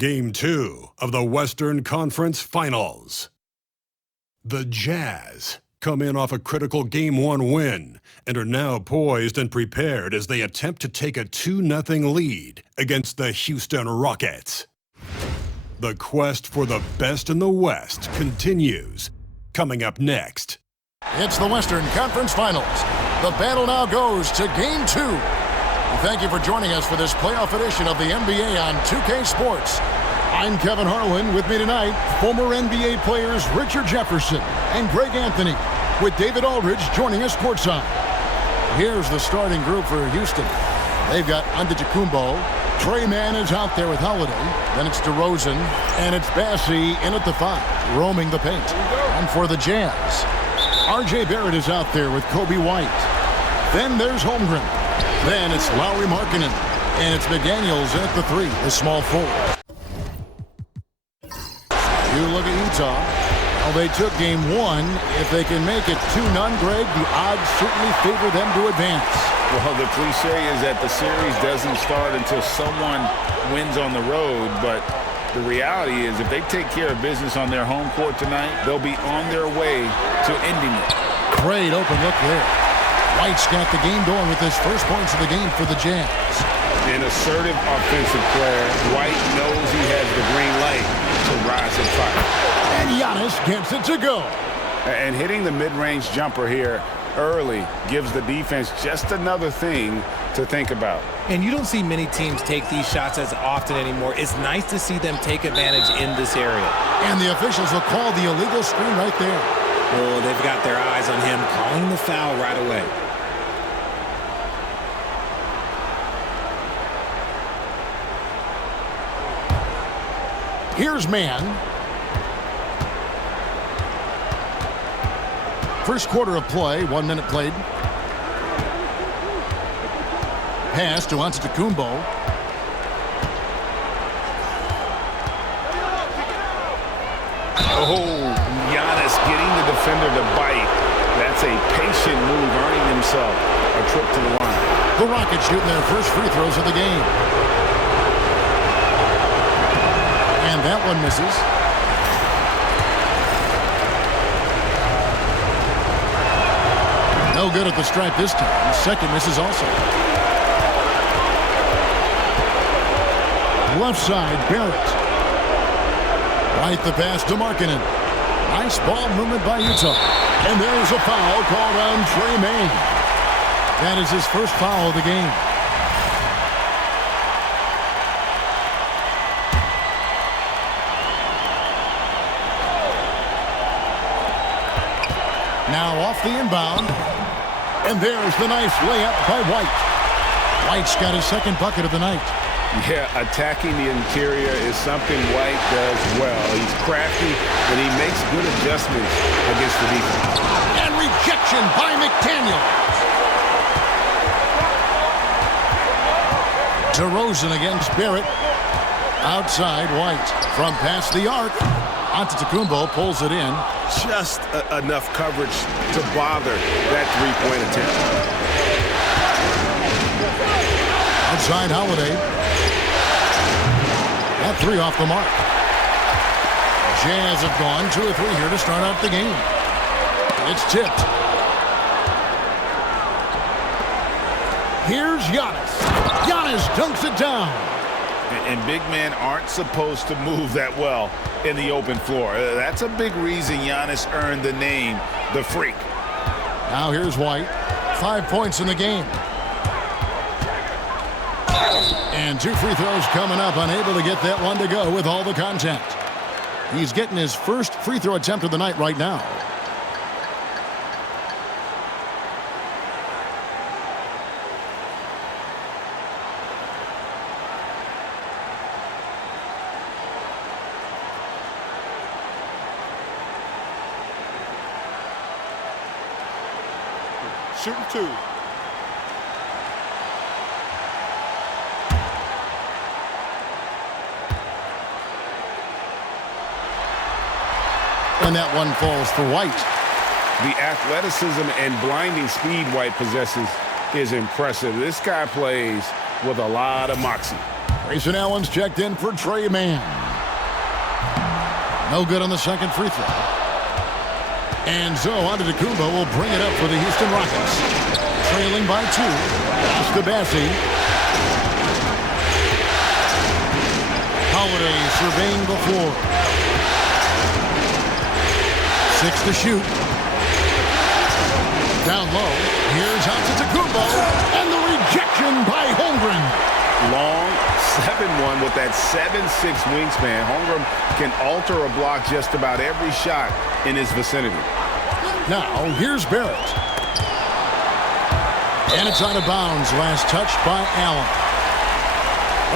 Game 2 of the Western Conference Finals. The Jazz come in off a critical Game 1 win and are now poised and prepared as they attempt to take a 2-0 lead against the Houston Rockets. The quest for the best in the West continues. Coming up next. It's the Western Conference Finals. The battle now goes to Game 2. Thank you for joining us for this playoff edition of the NBA on 2K Sports. I'm Kevin Harlan. With me tonight, former NBA players Richard Jefferson and Greg Anthony, with David Aldridge joining us courtside. Here's the starting group for Houston. They've got Antetokounmpo. Trey Mann is out there with Holiday. Then it's DeRozan, and it's Bassey in at the 5, roaming the paint. And for the Jazz, R.J. Barrett is out there with Kobe White. Then there's Holmgren. Then it's Lauri Markkanen, and it's McDaniels at the 3, the small forward. You look at Utah. Well, they took Game 1. If they can make it 2-0, Greg, the odds certainly favor them to advance. Well, the cliche is that the series doesn't start until someone wins on the road, but the reality is if they take care of business on their home court tonight, they'll be on their way to ending it. Great open look there. White's got the game going with his first points of the game for the Jazz. An assertive offensive player. White knows he has the green light to rise and fire. And Giannis gets it to go. And hitting the mid-range jumper here early gives the defense just another thing to think about. And you don't see many teams take these shots as often anymore. It's nice to see them take advantage in this area. And the officials will call the illegal screen right there. Oh, they've got their eyes on him, calling the foul right away. Here's Mann. First quarter of play, 1 minute played. Pass to Antetokounmpo. Oh, Giannis getting the defender to bite. That's a patient move, earning himself a trip to the line. The Rockets shooting their first free throws of the game. And that one misses. No good at the stripe this time. Second misses also. Left side, Barrett. Right the pass to Markkanen. Nice ball movement by Utah. And there's a foul called on Trey Mann. That is his first foul of the game. Now off the inbound. And there's the nice layup by White. White's got his second bucket of the night. Yeah, attacking the interior is something White does well. He's crafty, and he makes good adjustments against the defense. And rejection by McDaniels. DeRozan against Barrett. Outside White. From past the arc. Antetokounmpo pulls it in. Just enough coverage to bother that three-point attempt. Outside Holiday. That 3 off the mark. Jazz have gone 2 of 3 here to start out the game. It's tipped. Here's Giannis. Giannis dunks it down. And big men aren't supposed to move that well in the open floor. That's a big reason Giannis earned the name, the Freak. Now here's White. 5 points in the game. And 2 free throws coming up, unable to get that one to go with all the contact. He's getting his first free throw attempt of the night right now. Shooting 2. And that one falls for White. The athleticism and blinding speed White possesses is impressive. This guy plays with a lot of moxie. Grayson Allen's checked in for Trey Mann. No good on the second free throw. And so Antetokounmpo will bring it up for the Houston Rockets. Trailing by 2. Pass to Bassi. Holiday surveying the floor. 6 to shoot. Down low. Here's Antetokounmpo. And the rejection by Holmgren. Long 7-1 with that 7'6" wingspan. Holmgren can alter a block just about every shot in his vicinity. Now, here's Barrett. And it's out of bounds. Last touch by Allen.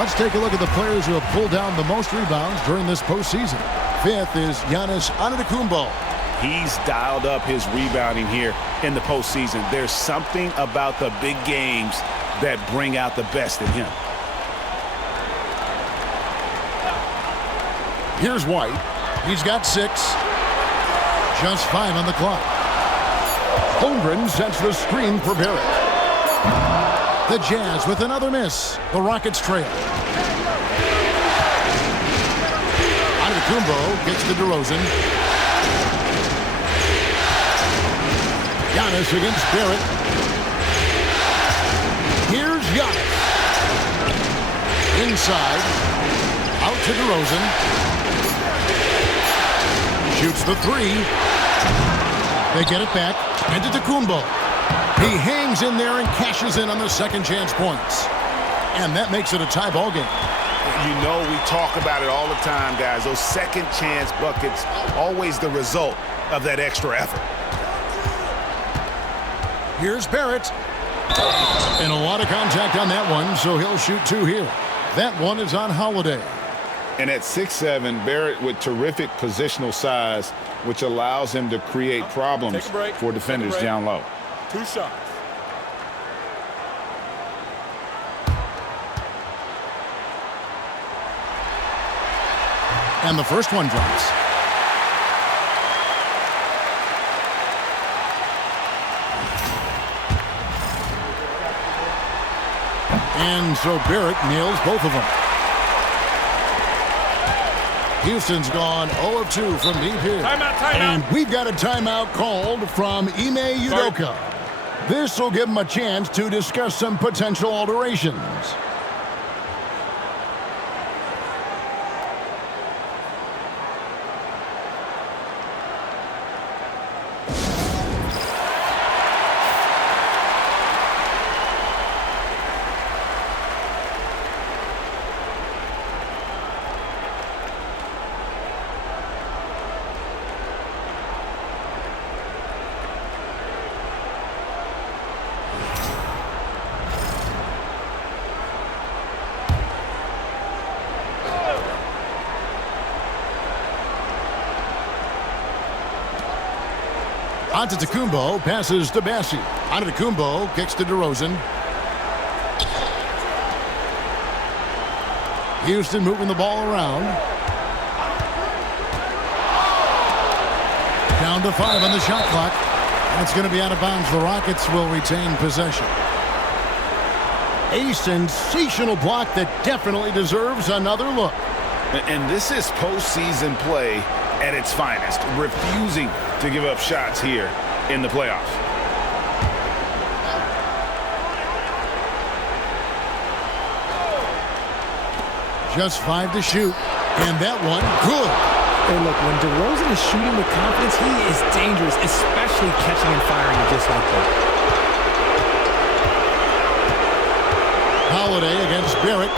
Let's take a look at the players who have pulled down the most rebounds during this postseason. 5th is Giannis Antetokounmpo. He's dialed up his rebounding here in the postseason. There's something about the big games that bring out the best in him. Here's White. He's got 6. Just 5 on the clock. Holmgren sets the screen for Barrett. The Jazz with another miss. The Rockets trail. Antetokounmpo gets to DeRozan. Giannis against Barrett. Here's Giannis. Inside. Out to DeRozan. Shoots the 3. They get it back. Antetokounmpo. He hangs in there and cashes in on the second chance points. And that makes it a tie ball game. You know, we talk about it all the time, guys. Those second chance buckets, always the result of that extra effort. Here's Barrett. And a lot of contact on that one, so he'll shoot 2 here. That one is on Holiday. And at 6'7", Barrett with terrific positional size, which allows him to create problems for defenders down low. 2 shots. And the first one drops. And so Barrett nails both of them. Houston's gone 0 of 2 from deep here. Timeout. And we've got a timeout called from Ime Udoka. This will give him a chance to discuss some potential alterations. Antetokounmpo passes to Bassi. Antetokounmpo kicks to DeRozan. Houston moving the ball around. Down to 5 on the shot clock. That's going to be out of bounds. The Rockets will retain possession. A sensational block that definitely deserves another look. And this is postseason play at its finest, refusing to give up shots here in the playoffs. Just 5 to shoot, and that one good. Hey, look, when DeRozan is shooting with confidence, he is dangerous, especially catching and firing just like that. Holiday against Barrett.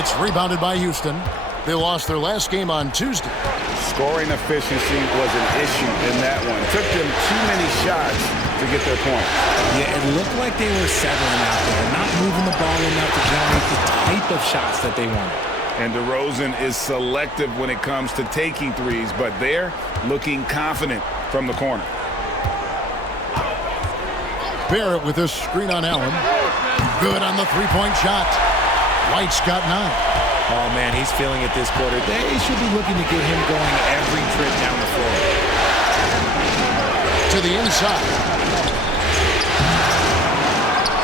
It's rebounded by Houston. They lost their last game on Tuesday. Scoring efficiency was an issue in that one. Took them too many shots to get their points. Yeah, it looked like they were settling out there, not moving the ball enough to generate the type of shots that they wanted. And DeRozan is selective when it comes to taking threes, but they're looking confident from the corner. Barrett with this screen on Allen. Good on the three-point shot. White's got 9. Oh, man, he's feeling it this quarter. They should be looking to get him going every trip down the floor. To the inside.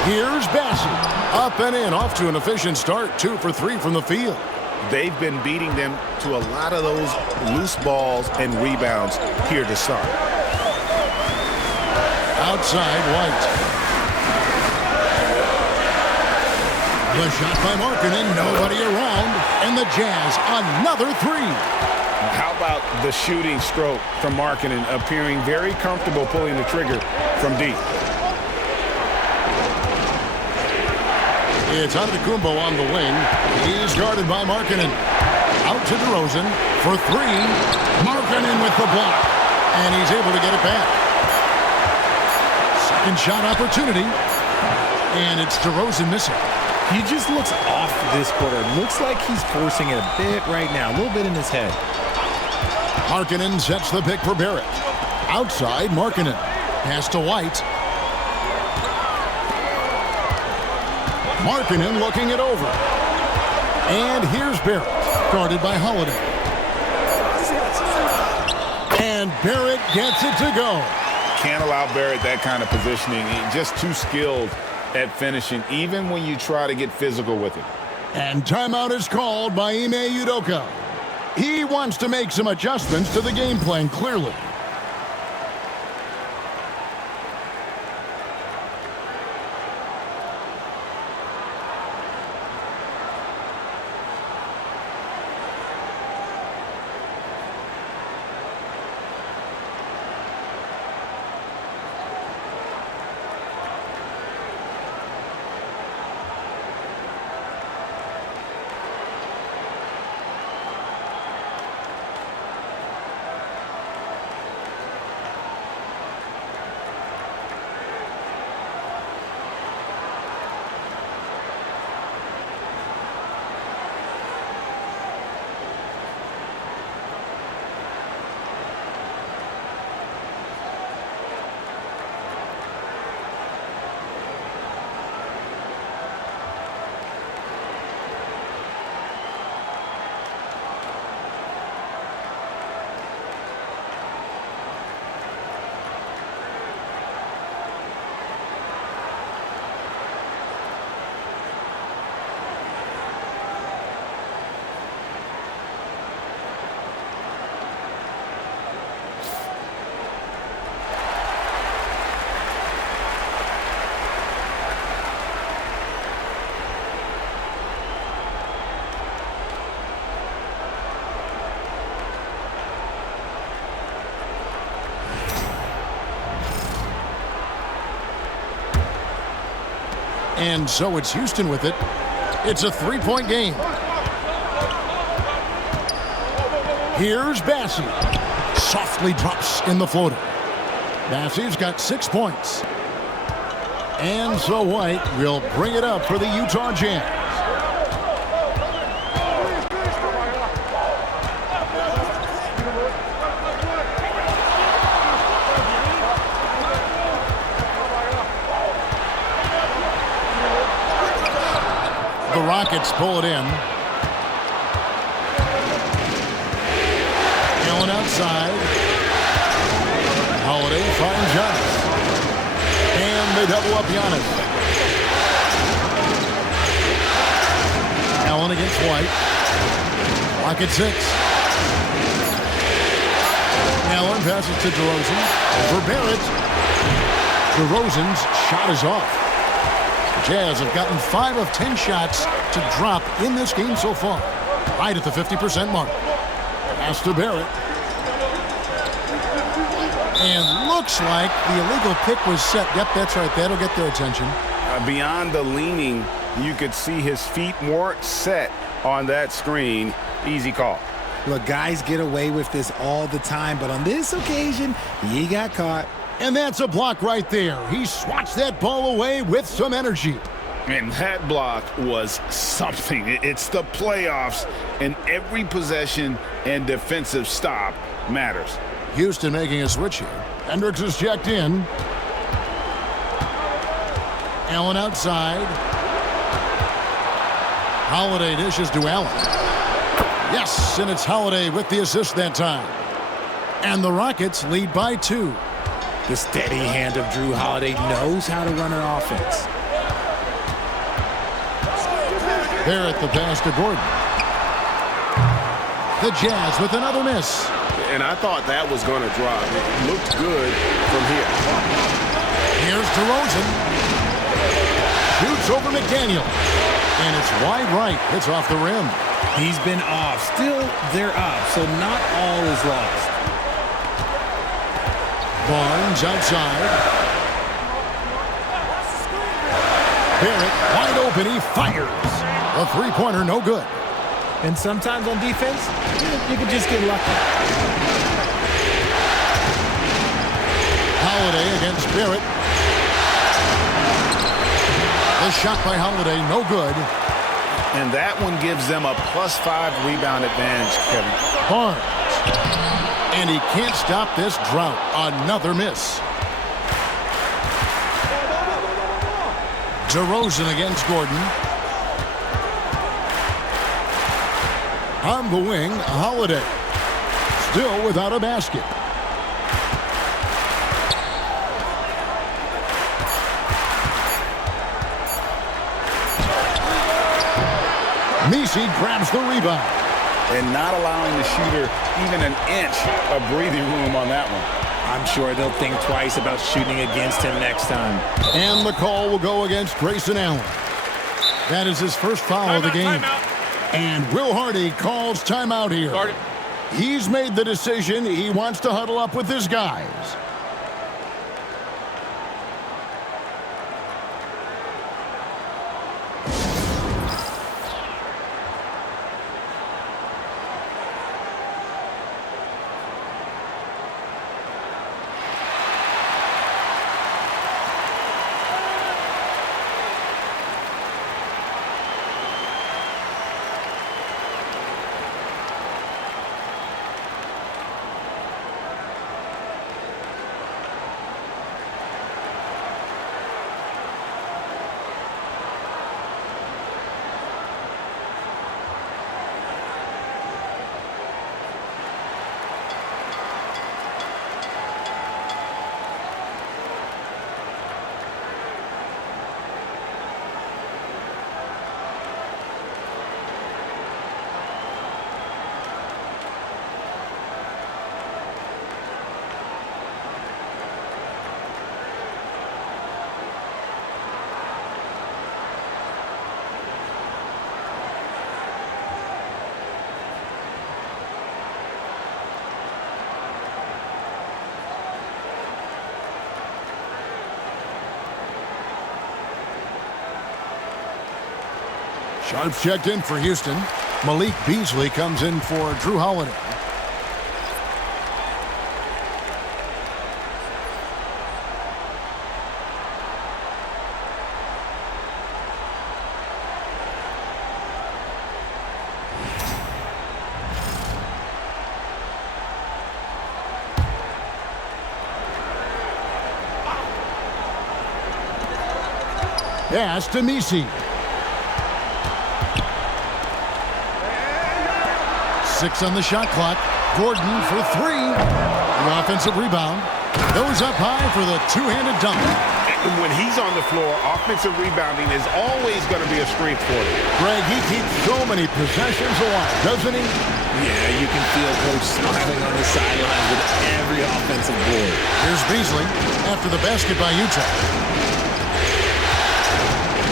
Here's Bassey. Up and in, off to an efficient start. 2 for 3 from the field. They've been beating them to a lot of those loose balls and rebounds here to start. Outside, White. The shot by Markkanen, nobody around, and the Jazz another 3. How about the shooting stroke from Markkanen, appearing very comfortable pulling the trigger from deep. It's Antetokounmpo on the wing. He's guarded by Markkanen. Out to DeRozan for 3. Markkanen with the block, and he's able to get it back. Second shot opportunity, and it's DeRozan missing. He just looks off this quarter. Looks like he's forcing it a bit right now, a little bit in his head. Markkanen sets the pick for Barrett. Outside, Markkanen. Pass to White. Markkanen looking it over. And here's Barrett, guarded by Holiday. And Barrett gets it to go. Can't allow Barrett that kind of positioning. He's just too skilled at finishing, even when you try to get physical with it. And timeout is called by Ime Udoka. He wants to make some adjustments to the game plan, clearly. And so it's Houston with it. It's a 3-point game. Here's Bassey. Softly drops in the floater. Bassey's got 6 points. And so White will bring it up for the Utah Jazz. The Rockets pull it in. Allen outside. Holiday finds Giannis. And they double up Giannis. Allen against White. Clock at 6. Allen passes to DeRozan. For Barrett. DeRozan's shot is off. Jazz have gotten 5 of 10 shots to drop in this game so far. Right at the 50% mark. Pass to Barrett. And looks like the illegal pick was set. Yep, that's right. That'll get their attention. Beyond the leaning, you could see his feet weren't set on that screen. Easy call. Look, guys get away with this all the time, but on this occasion, he got caught. And that's a block right there. He swats that ball away with some energy. And that block was something. It's the playoffs, and every possession and defensive stop matters. Houston making a switch here. Hendricks is checked in. Allen outside. Holiday dishes to Allen. Yes, and it's Holiday with the assist that time. And the Rockets lead by 2. The steady hand of Drew Holiday knows how to run an offense. Barrett the pass to Gordon. The Jazz with another miss. And I thought that was going to drop. It looked good from here. Here's DeRozan. Shoots over McDaniel. And it's wide right. It's off the rim. He's been off. Still, they're up, so not all is lost. Barnes outside. Barrett wide open. He fires. A three-pointer, no good. And sometimes on defense, you can just get lucky. Holiday against Barrett. The shot by Holiday, no good. And that one gives them a +5 rebound advantage, Kevin. Barnes. And he can't stop this drought. Another miss. DeRozan against Gordon. On the wing, Holiday. Still without a basket. Messi grabs the rebound. And not allowing the shooter even an inch of breathing room on that one. I'm sure they'll think twice about shooting against him next time. And the call will go against Grayson Allen. That is his first foul of the game. And Will Hardy calls timeout here. He's made the decision. He wants to huddle up with his guys. Sharps checked in for Houston. Malik Beasley comes in for Drew Holiday. Pass to Messi. 6 on the shot clock. Gordon for 3. The offensive rebound. Goes up high for the two-handed dunk. And when he's on the floor, offensive rebounding is always going to be a strength for him. Greg, he keeps so many possessions alive, doesn't he? Yeah, you can feel Coach smiling on the sideline with every offensive board. Here's Beasley after the basket by Utah.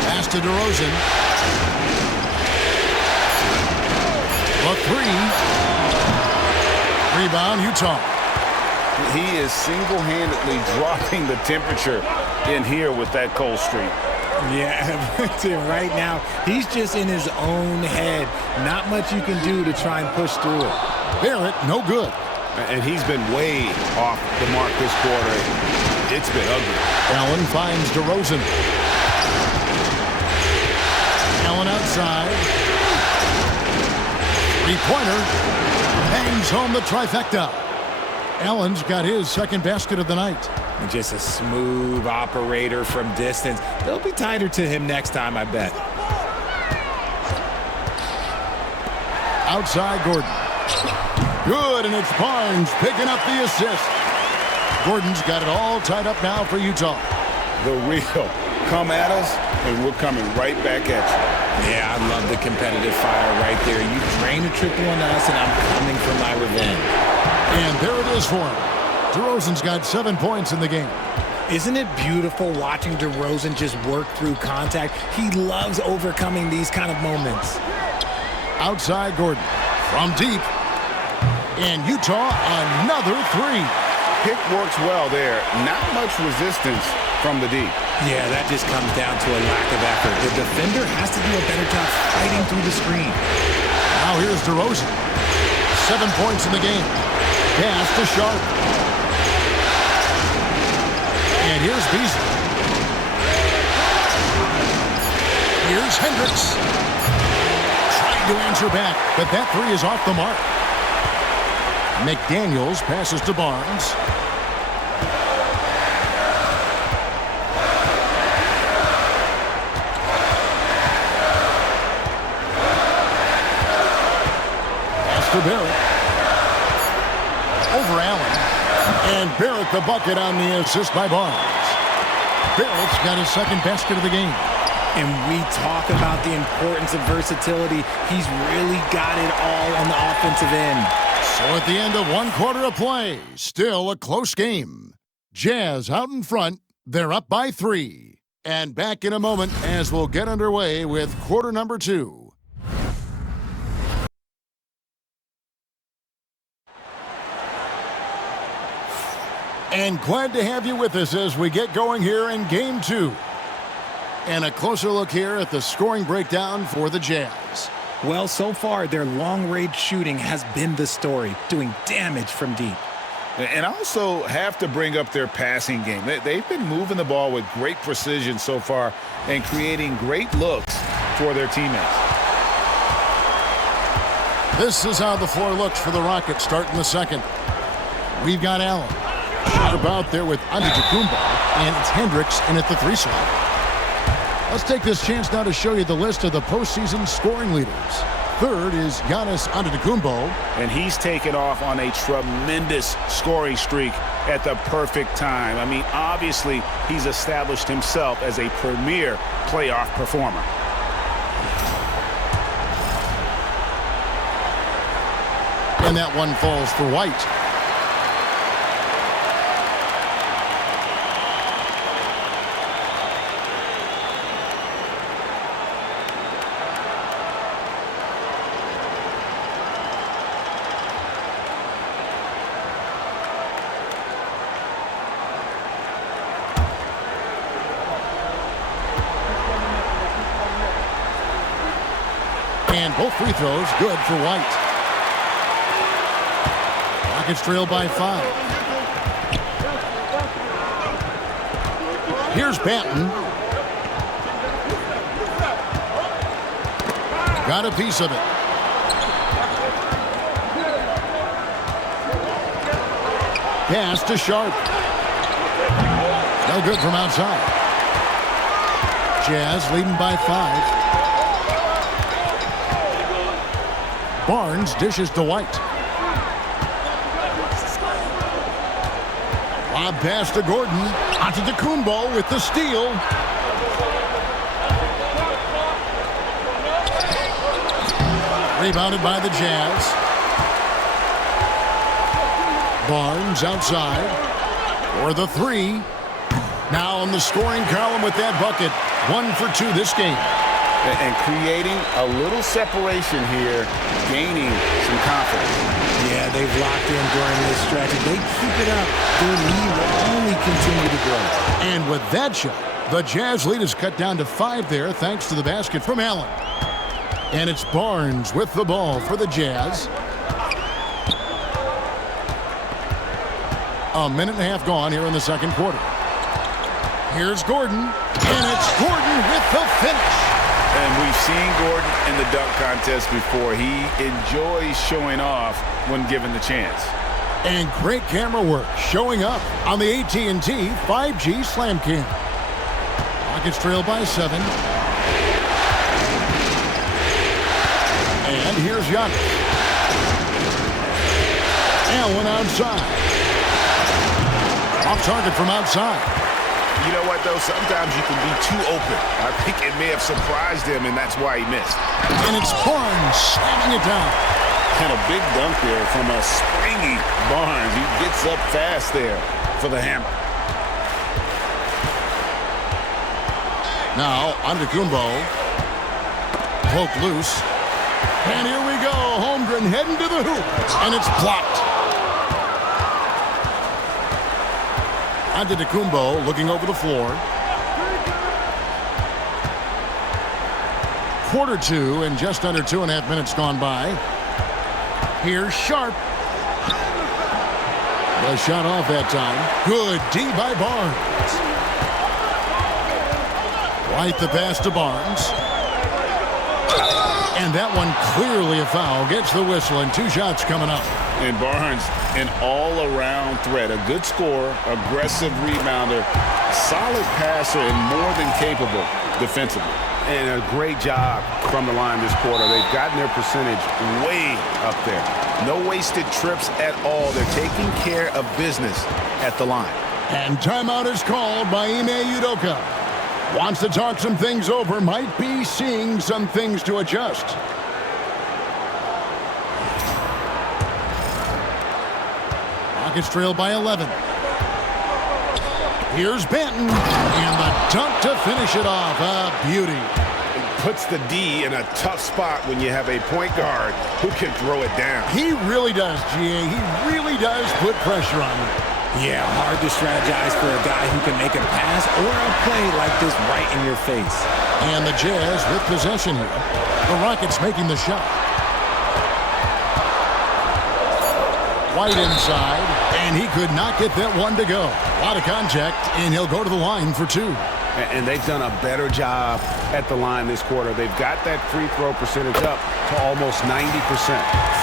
Pass to DeRozan. A 3. Rebound, Utah. He is single-handedly dropping the temperature in here with that cold streak. Yeah, right now, he's just in his own head. Not much you can do to try and push through it. Barrett, no good. And he's been way off the mark this quarter. It's been ugly. Allen finds DeRozan. Allen outside. Three-pointer. Bangs home the trifecta. Allen's got his second basket of the night. And just a smooth operator from distance. They'll be tighter to him next time, I bet. Outside Gordon. Good, and it's Barnes picking up the assist. Gordon's got it all tied up now for Utah. The real come at us, and we're coming right back at you. Yeah, I love the competitive fire right there. You drain a triple on us, and I'm coming for my revenge. And there it is for him. DeRozan's got 7 points in the game. Isn't it beautiful watching DeRozan just work through contact? He loves overcoming these kind of moments. Outside Gordon. From deep. And Utah, another three. Pick works well there. Not much resistance from the deep. Yeah, that just comes down to a lack of effort. The defender has to do a better job fighting through the screen. Now here's DeRozan. 7 points in the game. Pass to Sharp. And here's Beasley. Here's Hendricks. Trying to answer back, but that three is off the mark. McDaniels passes to Barnes. Pass to Barrett. Over Allen. And Barrett the bucket on the assist by Barnes. Barrett's got his second basket of the game. And we talk about the importance of versatility. He's really got it all on the offensive end. So at the end of 1 quarter of play, still a close game. Jazz out in front. They're up by 3. And back in a moment as we'll get underway with quarter number 2. And glad to have you with us as we get going here in game 2. And a closer look here at the scoring breakdown for the Jazz. Well, so far, their long-range shooting has been the story, doing damage from deep. And also have to bring up their passing game. They've been moving the ball with great precision so far and creating great looks for their teammates. This is how the floor looks for the Rockets starting the second. We've got Allen. Sharp out there with Antetokounmpo. And it's Hendricks in at the 3 slot. Let's take this chance now to show you the list of the postseason scoring leaders. Third is Giannis Antetokounmpo. And he's taken off on a tremendous scoring streak at the perfect time. I mean, obviously, he's established himself as a premier playoff performer. And that one falls for White. And both free throws good for White. Rockets trail by 5. Here's Banton. Got a piece of it. Pass to Sharp. No good from outside. Jazz leading by 5. Barnes dishes to White. Lob pass to Gordon. Antetokounmpo with the steal. Rebounded by the Jazz. Barnes outside for the 3. Now on the scoring column with that bucket. 1 for 2 this game. And creating a little separation here, gaining some confidence. Yeah, they've locked in during this stretch. If they keep it up, their lead will only continue to grow. And with that shot, the Jazz lead is cut down to 5 there thanks to the basket from Allen. And it's Barnes with the ball for the Jazz. A minute and a half gone here in the second quarter. Here's Gordon, and it's Gordon with the finish. And we've seen Gordon in the dunk contest before. He enjoys showing off when given the chance. And great camera work showing up on the AT&T 5G Slam Cam. Rockets trail by 7. And here's Giannis. Allen outside. Off target from outside. You know what, though? Sometimes you can be too open. I think it may have surprised him, and that's why he missed. And it's Barnes slamming it down. And a big dunk there from a springy Barnes. He gets up fast there for the hammer. Now, Antetokounmpo. Poke loose. And here we go. Holmgren heading to the hoop. And it's blocked. Antetokounmpo looking over the floor. Quarter two and just under 2.5 minutes gone by. Here's Sharp. The shot off that time. Good D by Barnes. White the pass to Barnes. And that one clearly a foul. Gets the whistle and 2 shots coming up. And Barnes, an all-around threat. A good scorer, aggressive rebounder, solid passer, and more than capable defensively. And a great job from the line this quarter. They've gotten their percentage way up there. No wasted trips at all. They're taking care of business at the line. And timeout is called by Ime Udoka. Wants to talk some things over. Might be seeing some things to adjust. Rockets trail by 11. Here's Benton. And the dunk to finish it off. A beauty. It puts the D in a tough spot when you have a point guard who can throw it down. He really does, GA. He really does put pressure on him. Yeah, hard to strategize for a guy who can make a pass or a play like this right in your face. And the Jazz with possession here. The Rockets making the shot. White inside, and he could not get that one to go. A lot of contact, and he'll go to the line for 2. And they've done a better job at the line this quarter. They've got that free throw percentage up to almost 90%.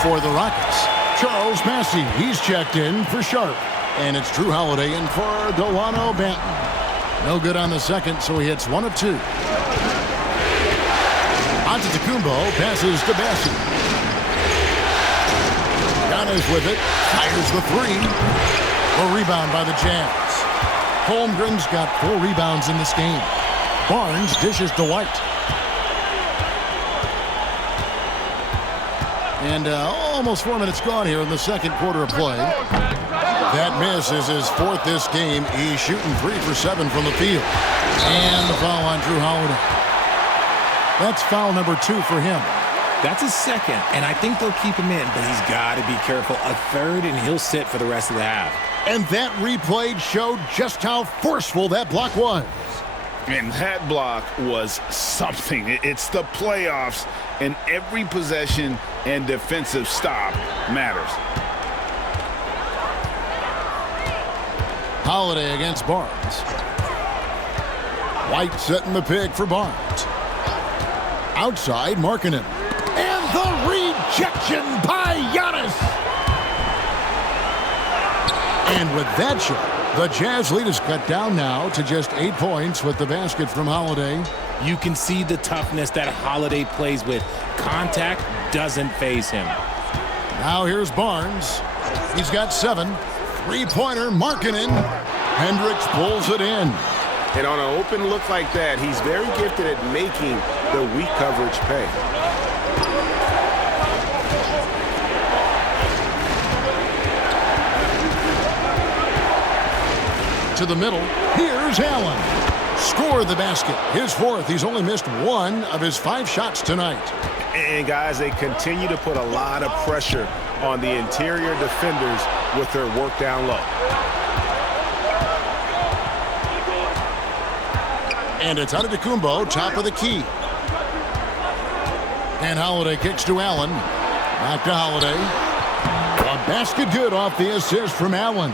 For the Rockets, Charles Massey. He's checked in for Sharp. And it's Drew Holiday in for Delano Banton. No good on the second, so he hits 1 of 2. Antetokounmpo passes to Bassi. Giannis with it. Fires the 3. A rebound by the Jazz. Holmgren's got 4 rebounds in this game. Barnes dishes to White. And almost 4 minutes gone here in the second quarter of play. That miss is his 4th this game. He's shooting 3 for 7 from the field. And the foul on Drew Holiday. That's foul number 2 for him. That's his second, and I think they'll keep him in, but he's got to be careful. A third, and he'll sit for the rest of the half. And that replay showed just how forceful that block was. And that block was something. It's the playoffs, and every possession and defensive stop matters. Holiday against Barnes. White setting the pick for Barnes. Outside, Markkanen. And the rejection by Giannis. And with that shot, the Jazz lead is cut down now to just 8 points with the basket from Holiday. You can see the toughness that Holiday plays with. Contact doesn't faze him. Now here's Barnes. He's got 7. 3-pointer, Markkanen. Hendricks pulls it in. And on an open look like that, he's very gifted at making the weak coverage pay. To the middle. Here's Allen. Score the basket. His 4th. He's only missed 1 of his 5 shots tonight. And guys, they continue to put a lot of pressure on the interior defenders with their work down low. And it's Antetokounmpo, top of the key. And Holiday kicks to Allen. Back to Holiday. A basket good off the assist from Allen.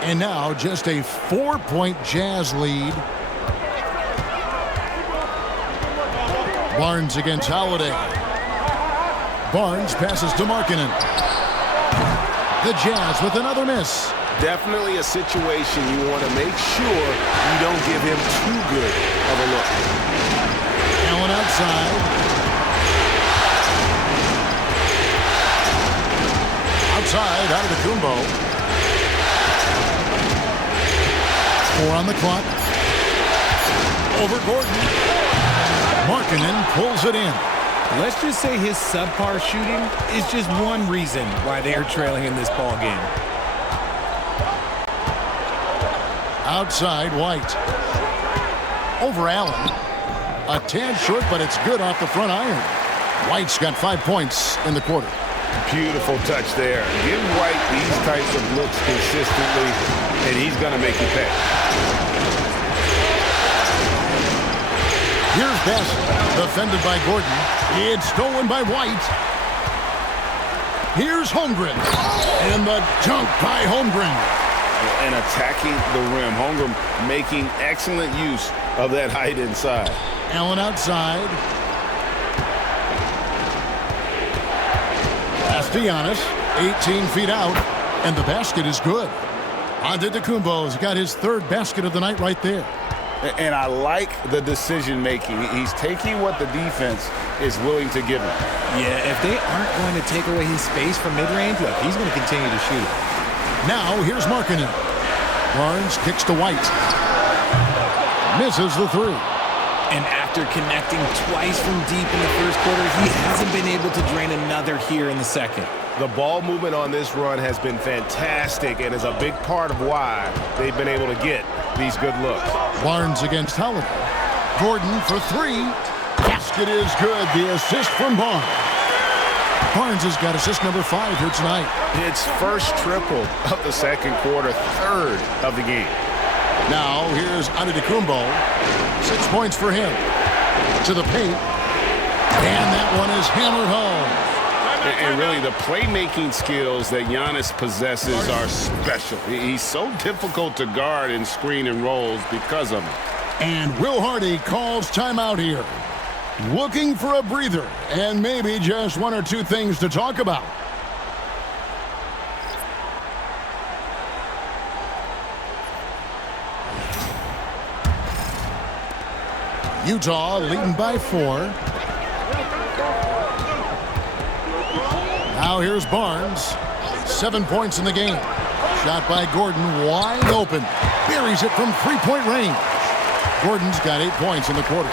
And now just a 4-point Jazz lead. Barnes against Holiday. Barnes passes to Markkanen. The Jazz with another miss. Definitely a situation you want to make sure you don't give him too good of a look. Allen outside. Outside, out of the Antetokounmpo. 4 on the clock. Over Gordon. Markkanen pulls it in. Let's just say his subpar shooting is just one reason why they are trailing in this ball game. Outside, White. Over Allen. A tad short, but it's good off the front iron. White's got 5 points in the quarter. Beautiful touch there. Give White these types of looks consistently, and he's going to make you pay. Here's Bassett, defended by Gordon. It's stolen by White. Here's Holmgren, and the dunk by Holmgren. And attacking the rim. Holmgren making excellent use of that height inside. Allen outside. Giannis, 18 feet out, and the basket is good. Antetokounmpo's got his 3rd basket of the night right there. And I like the decision-making. He's taking what the defense is willing to give him. Yeah, if they aren't going to take away his space from mid-range, look, he's going to continue to shoot. Now, here's Markkanen. Barnes kicks to White. Misses the 3. And after connecting twice from deep in the first quarter, he hasn't been able to drain another here in the second. The ball movement on this run has been fantastic and is a big part of why they've been able to get these good looks. Barnes against Holiday. Gordon for 3. Basket is good. The assist from Barnes. Barnes has got assist number 5 here tonight. It's first triple of the second quarter, 3rd of the game. Now, here's Antetokounmpo. 6 points for him. To the paint. And that one is hammered home. And really, the playmaking skills that Giannis possesses are special. He's so difficult to guard in screen and rolls because of it. And Will Hardy calls timeout here. Looking for a breather and maybe just 1 or 2 things to talk about. Utah leading by 4. Now here's Barnes. 7 points in the game. Shot by Gordon, wide open. Buries it from 3-point range. Gordon's got 8 points in the quarter.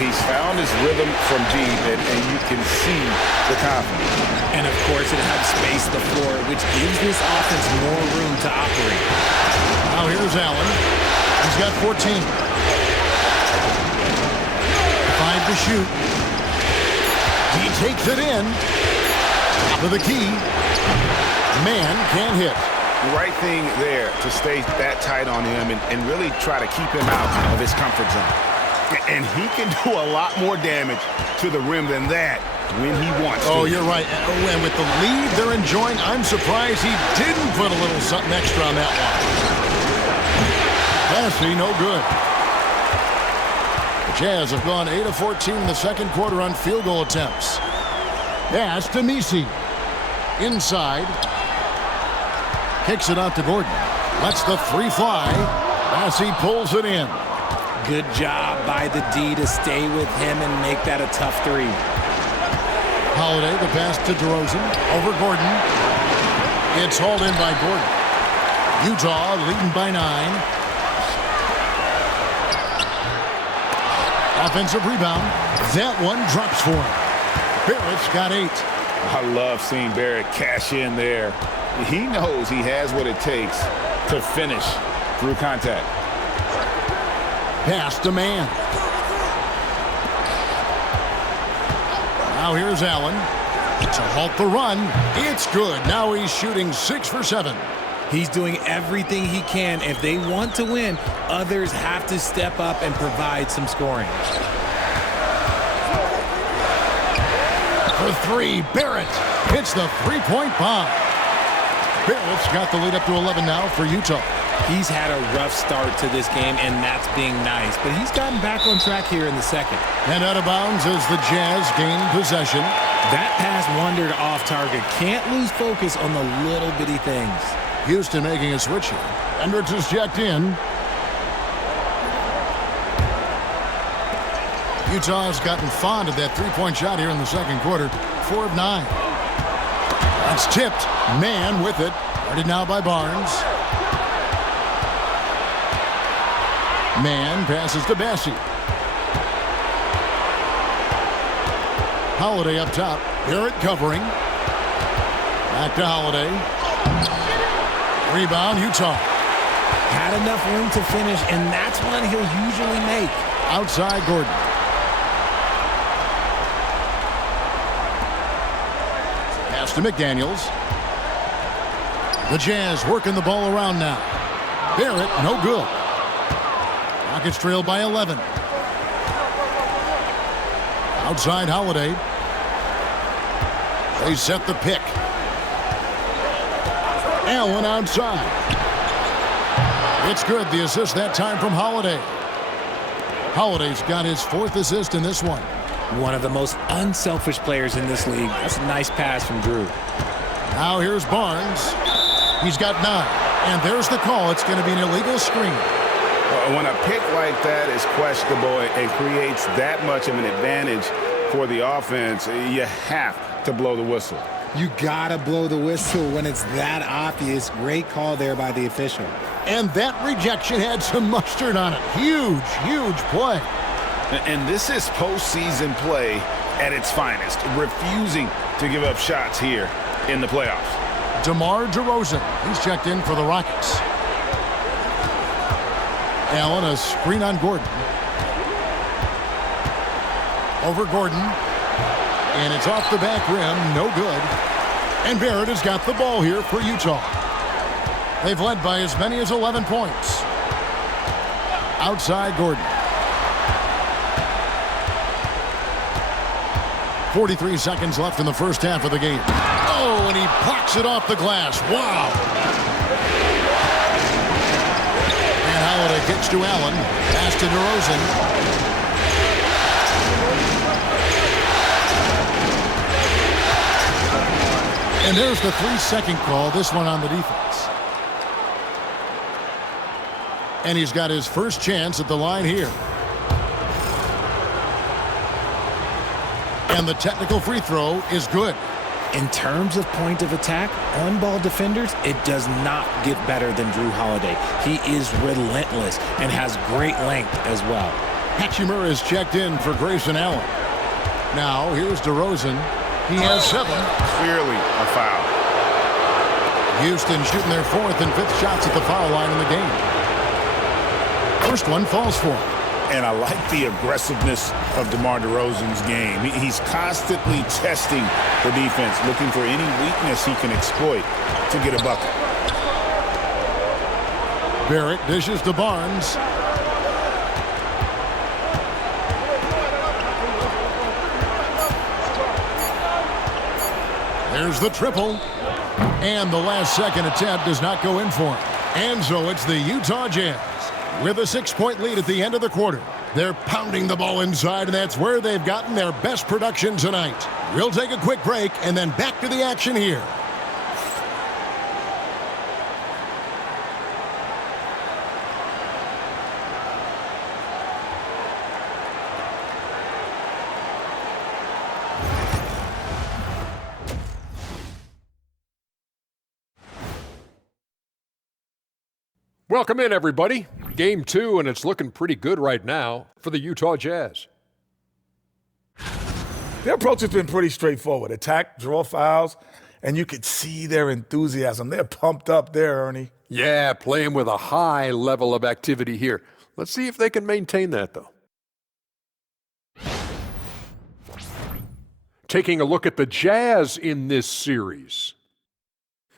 He's found his rhythm from deep, and you can see the confidence. And, of course, it helps space the floor, which gives this offense more room to operate. Now here's Allen. He's got 14. 5 to shoot. He takes it in. Top of the key. Man can't hit. Right thing there to stay that tight on him and really try to keep him out of his comfort zone. And he can do a lot more damage to the rim than that when he wants to. Oh, you're right. And with the lead they're enjoying, I'm surprised he didn't put a little something extra on that one. Passy, no good. The Jazz have gone 8 of 14 in the second quarter on field goal attempts. Pass to Messi. Inside. Kicks it out to Gordon. Lets the 3 fly. Passy pulls it in. Good job by the D to stay with him and make that a tough 3. Holiday, the pass to DeRozan. Over Gordon. It's hauled in by Gordon. Utah leading by 9. Offensive rebound. That one drops for him. Barrett's got 8. I love seeing Barrett cash in there. He knows he has what it takes to finish through contact. Pass to man. Now here's Allen. To halt the run. It's good. Now he's shooting 6 for 7. He's doing everything he can. If they want to win, others have to step up and provide some scoring. For 3, Barrett hits the 3-point bomb. Barrett's got the lead up to 11 now for Utah. He's had a rough start to this game, and that's being nice. But he's gotten back on track here in the second. And out of bounds as the Jazz gain possession. That pass wandered off target. Can't lose focus on the little bitty things. Houston making a switch here. Hendricks is checked in. Utah's gotten fond of that 3-point shot here in the second quarter. 4 of 9. That's tipped. Man with it. Guarded now by Barnes. Man passes to Bassie. Holiday up top. Barrett covering. Back to Holiday. Rebound, Utah. Had enough room to finish, and that's one he'll usually make. Outside Gordon. Pass to McDaniels. The Jazz working the ball around now. Barrett, no good. Rockets trail by 11. Outside Holiday. They set the pick. Allen outside. It's good. The assist that time from Holiday. Holiday's got his 4th assist in this one. One of the most unselfish players in this league. That's a nice pass from Drew. Now here's Barnes. He's got 9. And there's the call. It's going to be an illegal screen. When a pick like that is questionable and creates that much of an advantage for the offense, you have to blow the whistle. You gotta blow the whistle when it's that obvious. Great call there by the official. And that rejection had some mustard on it. Huge, huge play. And this is postseason play at its finest, refusing to give up shots here in the playoffs. DeMar DeRozan, he's checked in for the Rockets. Allen, a screen on Gordon. Over Gordon. And it's off the back rim, no good. And Barrett has got the ball here for Utah. They've led by as many as 11 points. Outside Gordon. 43 seconds left in the first half of the game. Oh, and he blocks it off the glass. Wow. And Holiday kicks to Allen. Pass to DeRozan. And there's the 3-second call, this one on the defense. And he's got his first chance at the line here. And the technical free throw is good. In terms of point of attack, on-ball defenders, it does not get better than Drew Holiday. He is relentless and has great length as well. Hachimura is checked in for Grayson Allen. Now, here's DeRozan. He has 7. Clearly a foul. Houston shooting their 4th and 5th shots at the foul line in the game. First one falls for him. And I like the aggressiveness of DeMar DeRozan's game. He's constantly testing the defense, looking for any weakness he can exploit to get a bucket. Barrett dishes to Barnes. There's the triple. And the last second attempt does not go in for him. And so it's the Utah Jazz with a 6-point lead at the end of the quarter. They're pounding the ball inside, and that's where they've gotten their best production tonight. We'll take a quick break and then back to the action here. Welcome in, everybody. Game 2, and it's looking pretty good right now for the Utah Jazz. Their approach has been pretty straightforward. Attack, draw fouls, and you could see their enthusiasm. They're pumped up there, Ernie. Yeah, playing with a high level of activity here. Let's see if they can maintain that, though. Taking a look at the Jazz in this series.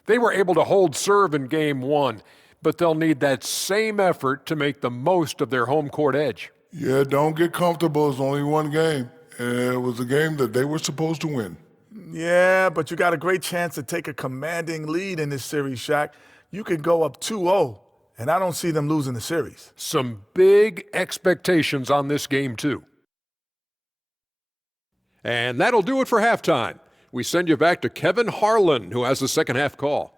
They were able to hold serve in Game 1, but they'll need that same effort to make the most of their home court edge. Yeah, don't get comfortable. It's only one game. It was a game that they were supposed to win. Yeah, but you got a great chance to take a commanding lead in this series, Shaq. You could go up 2-0, and I don't see them losing the series. Some big expectations on this game, too. And that'll do it for halftime. We send you back to Kevin Harlan, who has the second half call.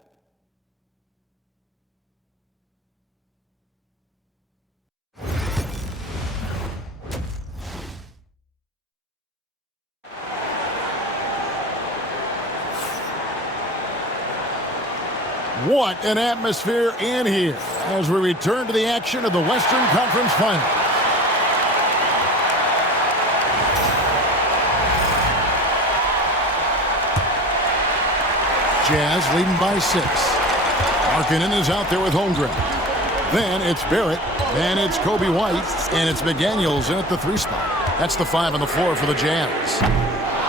What an atmosphere in here as we return to the action of the Western Conference Final. Jazz leading by 6. Markkanen is out there with Holmgren. Then it's Barrett. Then it's Kobe White. And it's McDaniels in at the 3 spot. That's the 5 on the floor for the Jazz.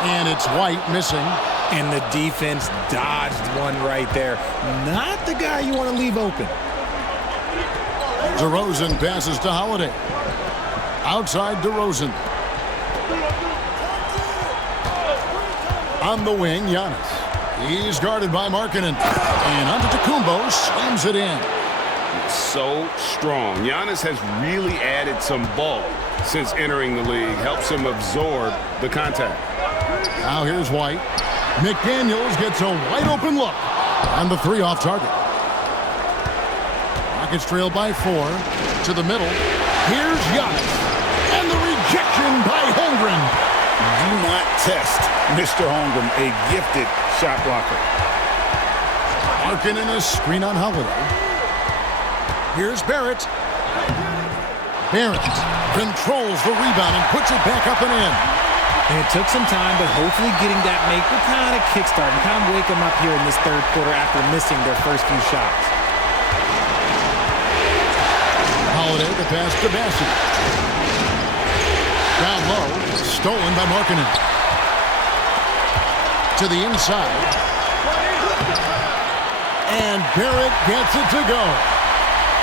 And it's White missing. And the defense dodged one right there. Not the guy you want to leave open. DeRozan passes to Holiday. Outside DeRozan. On the wing, Giannis. He's guarded by Markkanen. And Antetokounmpo slams it in. So strong. Giannis has really added some bulk since entering the league. Helps him absorb the contact. Now here's White. McDaniels gets a wide-open look on the 3 off target. Rockets trail by 4 to the middle. Here's Giannis. And the rejection by Holmgren. Do not test Mr. Holmgren, a gifted shot blocker. Markkanen a screen on Holiday. Here's Barrett. Barrett controls the rebound and puts it back up and in. And it took some time, but hopefully getting that make will kind of kickstart and kind of wake them up here in this third quarter after missing their first few shots. Holiday the pass to Bassett. Down low, stolen by Markkanen. To the inside. And Barrett gets it to go.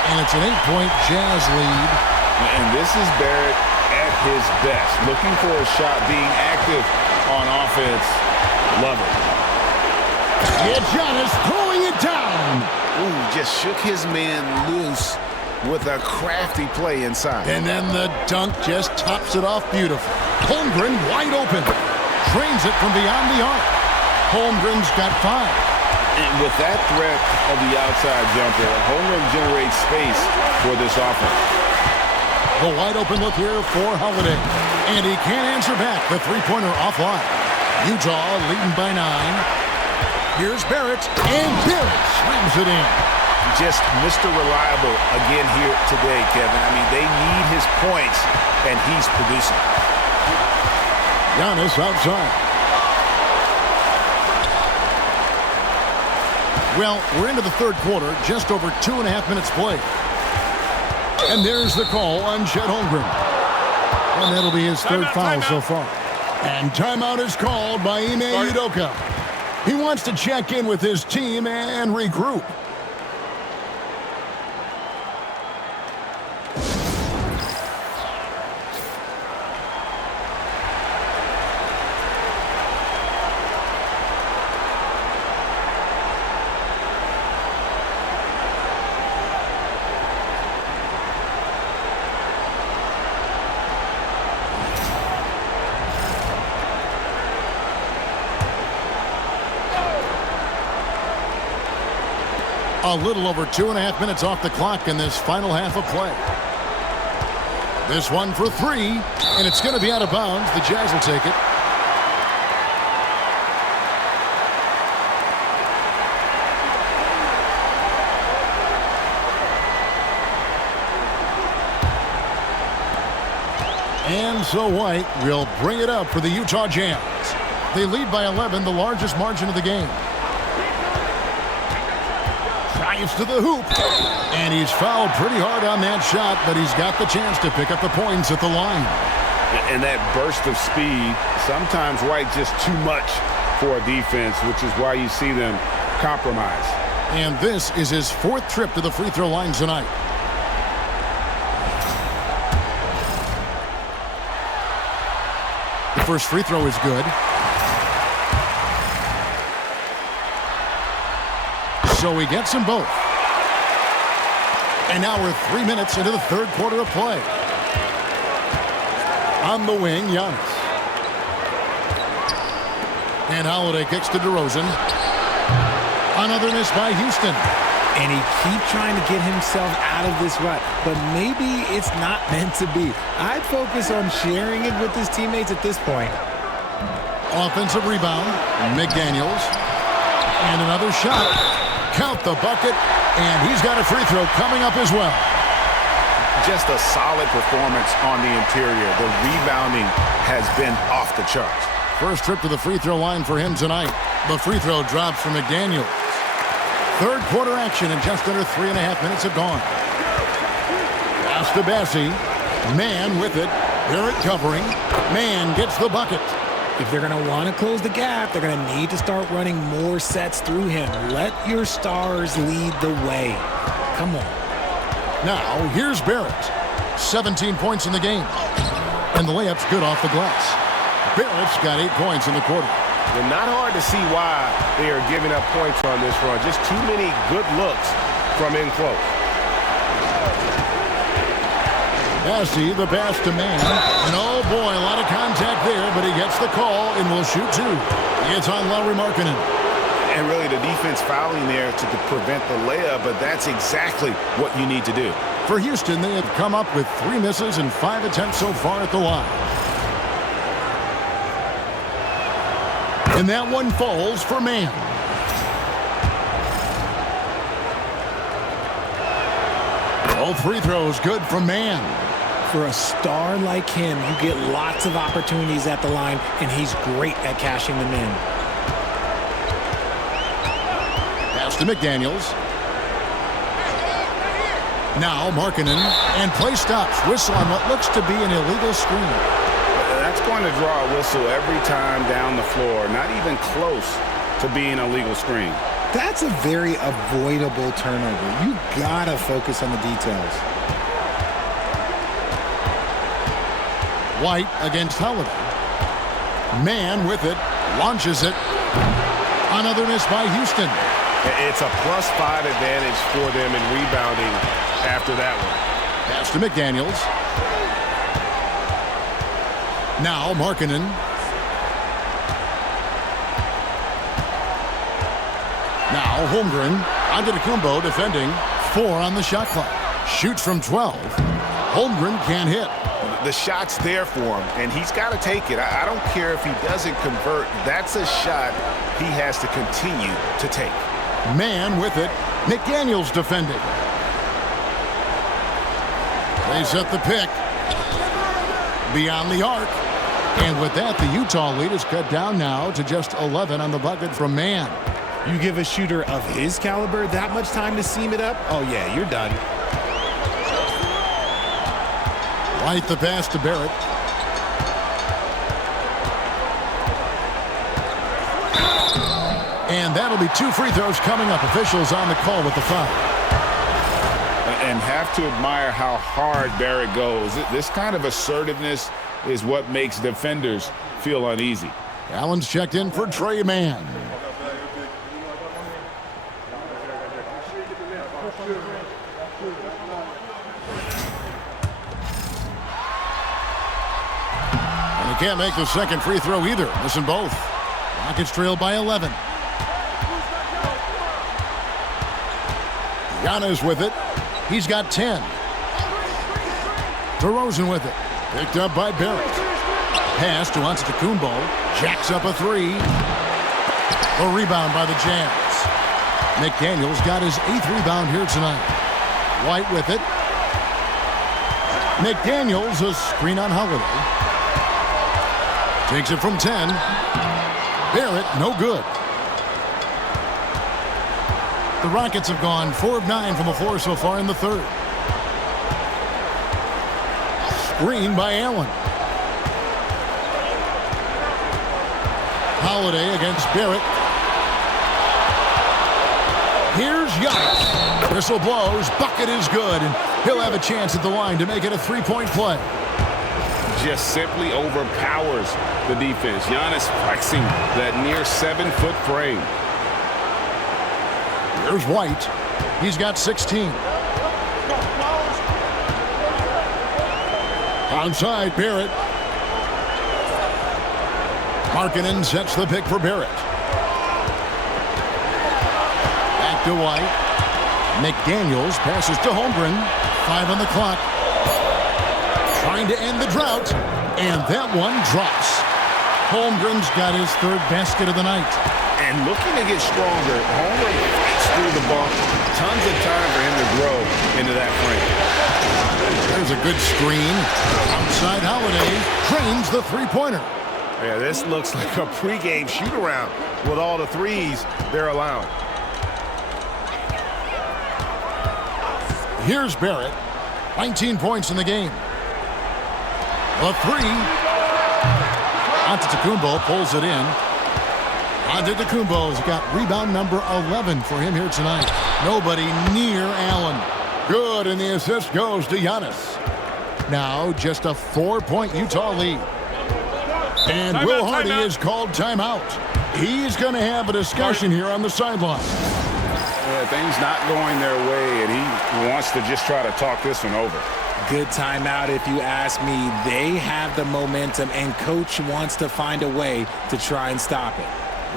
And it's an 8-point Jazz lead. And this is Barrett at his best. Looking for a shot, being active on offense. Love it. It's Giannis throwing it down. Ooh, just shook his man loose with a crafty play inside. And then the dunk just tops it off beautiful. Holmgren wide open. Trains it from beyond the arc. Holmgren's got 5. And with that threat of the outside jumper, Holmgren generates space for this offense. The wide open look here for Holiday. And he can't answer back. The 3-pointer offline. Utah leading by 9. Here's Barrett. And Barrett slams it in. Just Mr. Reliable again here today, Kevin. I mean, they need his points, and he's producing. Giannis outside. Well, we're into the third quarter, just over 2.5 minutes played. And there's the call on Chet Holmgren. And that'll be his third foul so far. And timeout is called by Ime Udoka. He wants to check in with his team and regroup. A little over 2.5 minutes off the clock in this final half of play. This one for 3, and it's going to be out of bounds. The Jazz will take it. And so White will bring it up for the Utah Jazz. They lead by 11, the largest margin of the game. Drives to the hoop. And he's fouled pretty hard on that shot, but he's got the chance to pick up the points at the line. And that burst of speed, sometimes White just too much for a defense, which is why you see them compromise. And this is his 4th trip to the free throw line tonight. The first free throw is good. So he gets them both. And now we're 3 minutes into the third quarter of play. On the wing, Giannis. And Holiday kicks to DeRozan. Another miss by Houston. And he keeps trying to get himself out of this rut, but maybe it's not meant to be. I'd focus on sharing it with his teammates at this point. Offensive rebound, McDaniels. And another Another shot. Count the bucket. And he's got a free throw coming up as well. Just a solid performance on the interior. The rebounding has been off the charts. First trip to the free throw line for him tonight. The free throw drops from McDaniels. Third quarter action and just under 3.5 minutes have gone. Pass to Bassie. Man with it. Barrett covering. Man gets the bucket. If they're going to want to close the gap, they're going to need to start running more sets through him. Let your stars lead the way. Come on. Now, here's Barrett. 17 points in the game. And the layup's good off the glass. Barrett's got 8 points in the quarter. And not hard to see why they are giving up points on this run. Just too many good looks from in close. Bassie, the pass to Man. And oh boy, a lot of contact there, but he gets the call and will shoot 2. It's on Lauri Markkanen. And really the defense fouling there to prevent the layup, but that's exactly what you need to do. For Houston, they have come up with 3 misses and 5 attempts so far at the line. And that one falls for Man. All free throws good from Man. For a star like him, you get lots of opportunities at the line, and he's great at cashing them in. Pass to McDaniels. Now Markkanen, and play stops. Whistle on what looks to be an illegal screen. That's going to draw a whistle every time down the floor. Not even close to being a legal screen. That's a very avoidable turnover. You gotta focus on the details. White against Holiday. Man with it, launches it. Another miss by Houston. It's a +5 advantage for them in rebounding after that one. Pass to McDaniels. Now Markkanen. Now Holmgren. Antetokounmpo defending. 4 on the shot clock. Shoots from 12. Holmgren can't hit. The shot's there for him, and he's got to take it. I don't care if he doesn't convert. That's a shot he has to continue to take. Man with it. McDaniels defending. They set the pick. Beyond the arc. And with that, the Utah lead is cut down now to just 11 on the bucket from Man. You give a shooter of his caliber that much time to seam it up? Oh, yeah, you're done. White the pass to Barrett. And that'll be 2 free throws coming up. Officials on the call with the foul. And have to admire how hard Barrett goes. This kind of assertiveness is what makes defenders feel uneasy. Allen's checked in for Trey Mann. And he can't make the second free throw either. Missing both. Rockets trail by 11. Giannis with it. He's got 10. DeRozan with it. Picked up by Barrett. Pass to Antetokounmpo. Jacks up a 3. A rebound by the Jazz. McDaniels got his 8th rebound here tonight. White with it. McDaniels, a screen on Holiday. Takes it from 10. Barrett, no good. The Rockets have gone 4 of 9 from the floor so far in the third. Screen by Allen. Holiday against Barrett. Here's Giannis. Whistle blows. Bucket is good. And he'll have a chance at the line to make it a 3-point play. Just simply overpowers the defense. Giannis flexing that near 7-foot frame. Here's White. He's got 16. Outside, Barrett. Markkanen sets the pick for Barrett. Back to White. McDaniels passes to Holmgren. 5 on the clock. Trying to end the drought. And that one drops. Holmgren's got his 3rd basket of the night. and looking to get stronger. Homer fights through the bump. Tons of time for him to grow into that frame. There's a good screen. Outside Holiday trains the three-pointer. Yeah, this looks like a pregame shoot-around with all the threes they're allowing. Here's Barrett. 19 points in the game. A three. Antetokounmpo pulls it in. Antetokounmpo's got rebound number 11 for him here tonight. Nobody near Allen. Good, and the assist goes to Giannis. Now just a 4-point Utah lead. And Will Hardy is called timeout. He's going to have a discussion here on the sideline. Yeah, things not going their way, and he wants to just try to talk this one over. Good timeout if you ask me. They have the momentum, and Coach wants to find a way to try and stop it.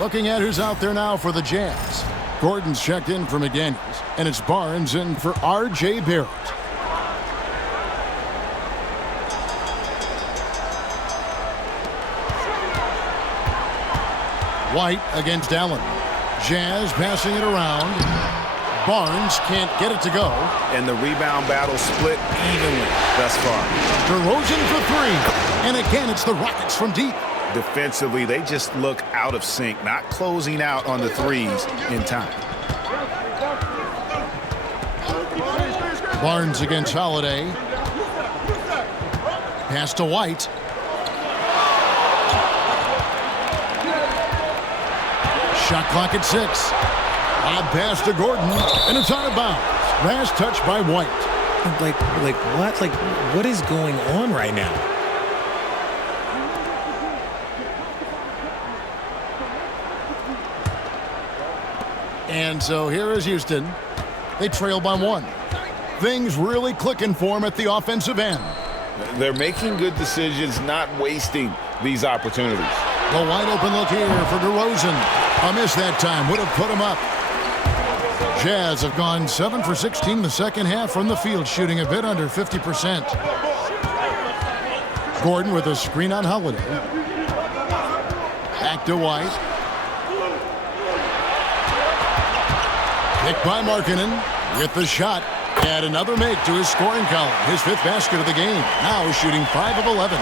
Looking at who's out there now for the Jazz. Gordon's checked in for McDaniels, and it's Barnes in for R.J. Barrett. White against Allen. Jazz passing it around. Barnes can't get it to go. And the rebound battle split evenly thus far. DeRozan for three. And again, it's the Rockets from deep. Defensively, they just look out of sync, not closing out on the threes in time. Barnes against Holiday. Pass to White. Shot clock at 6. Lob pass to Gordon, and it's out of bounds. Last touch by White. Like what? Like, what is going on right now? And so here is Houston. They trail by 1. Things really clicking for them at the offensive end. They're making good decisions, not wasting these opportunities. The wide open look here for DeRozan. A miss that time would have put him up. Jazz have gone 7 for 16 in the second half from the field, shooting a bit under 50%. Gordon with a screen on Holiday. Back to White. Picked by Markkanen with the shot. Add another make to his scoring column. His 5th basket of the game. Now shooting 5 of 11.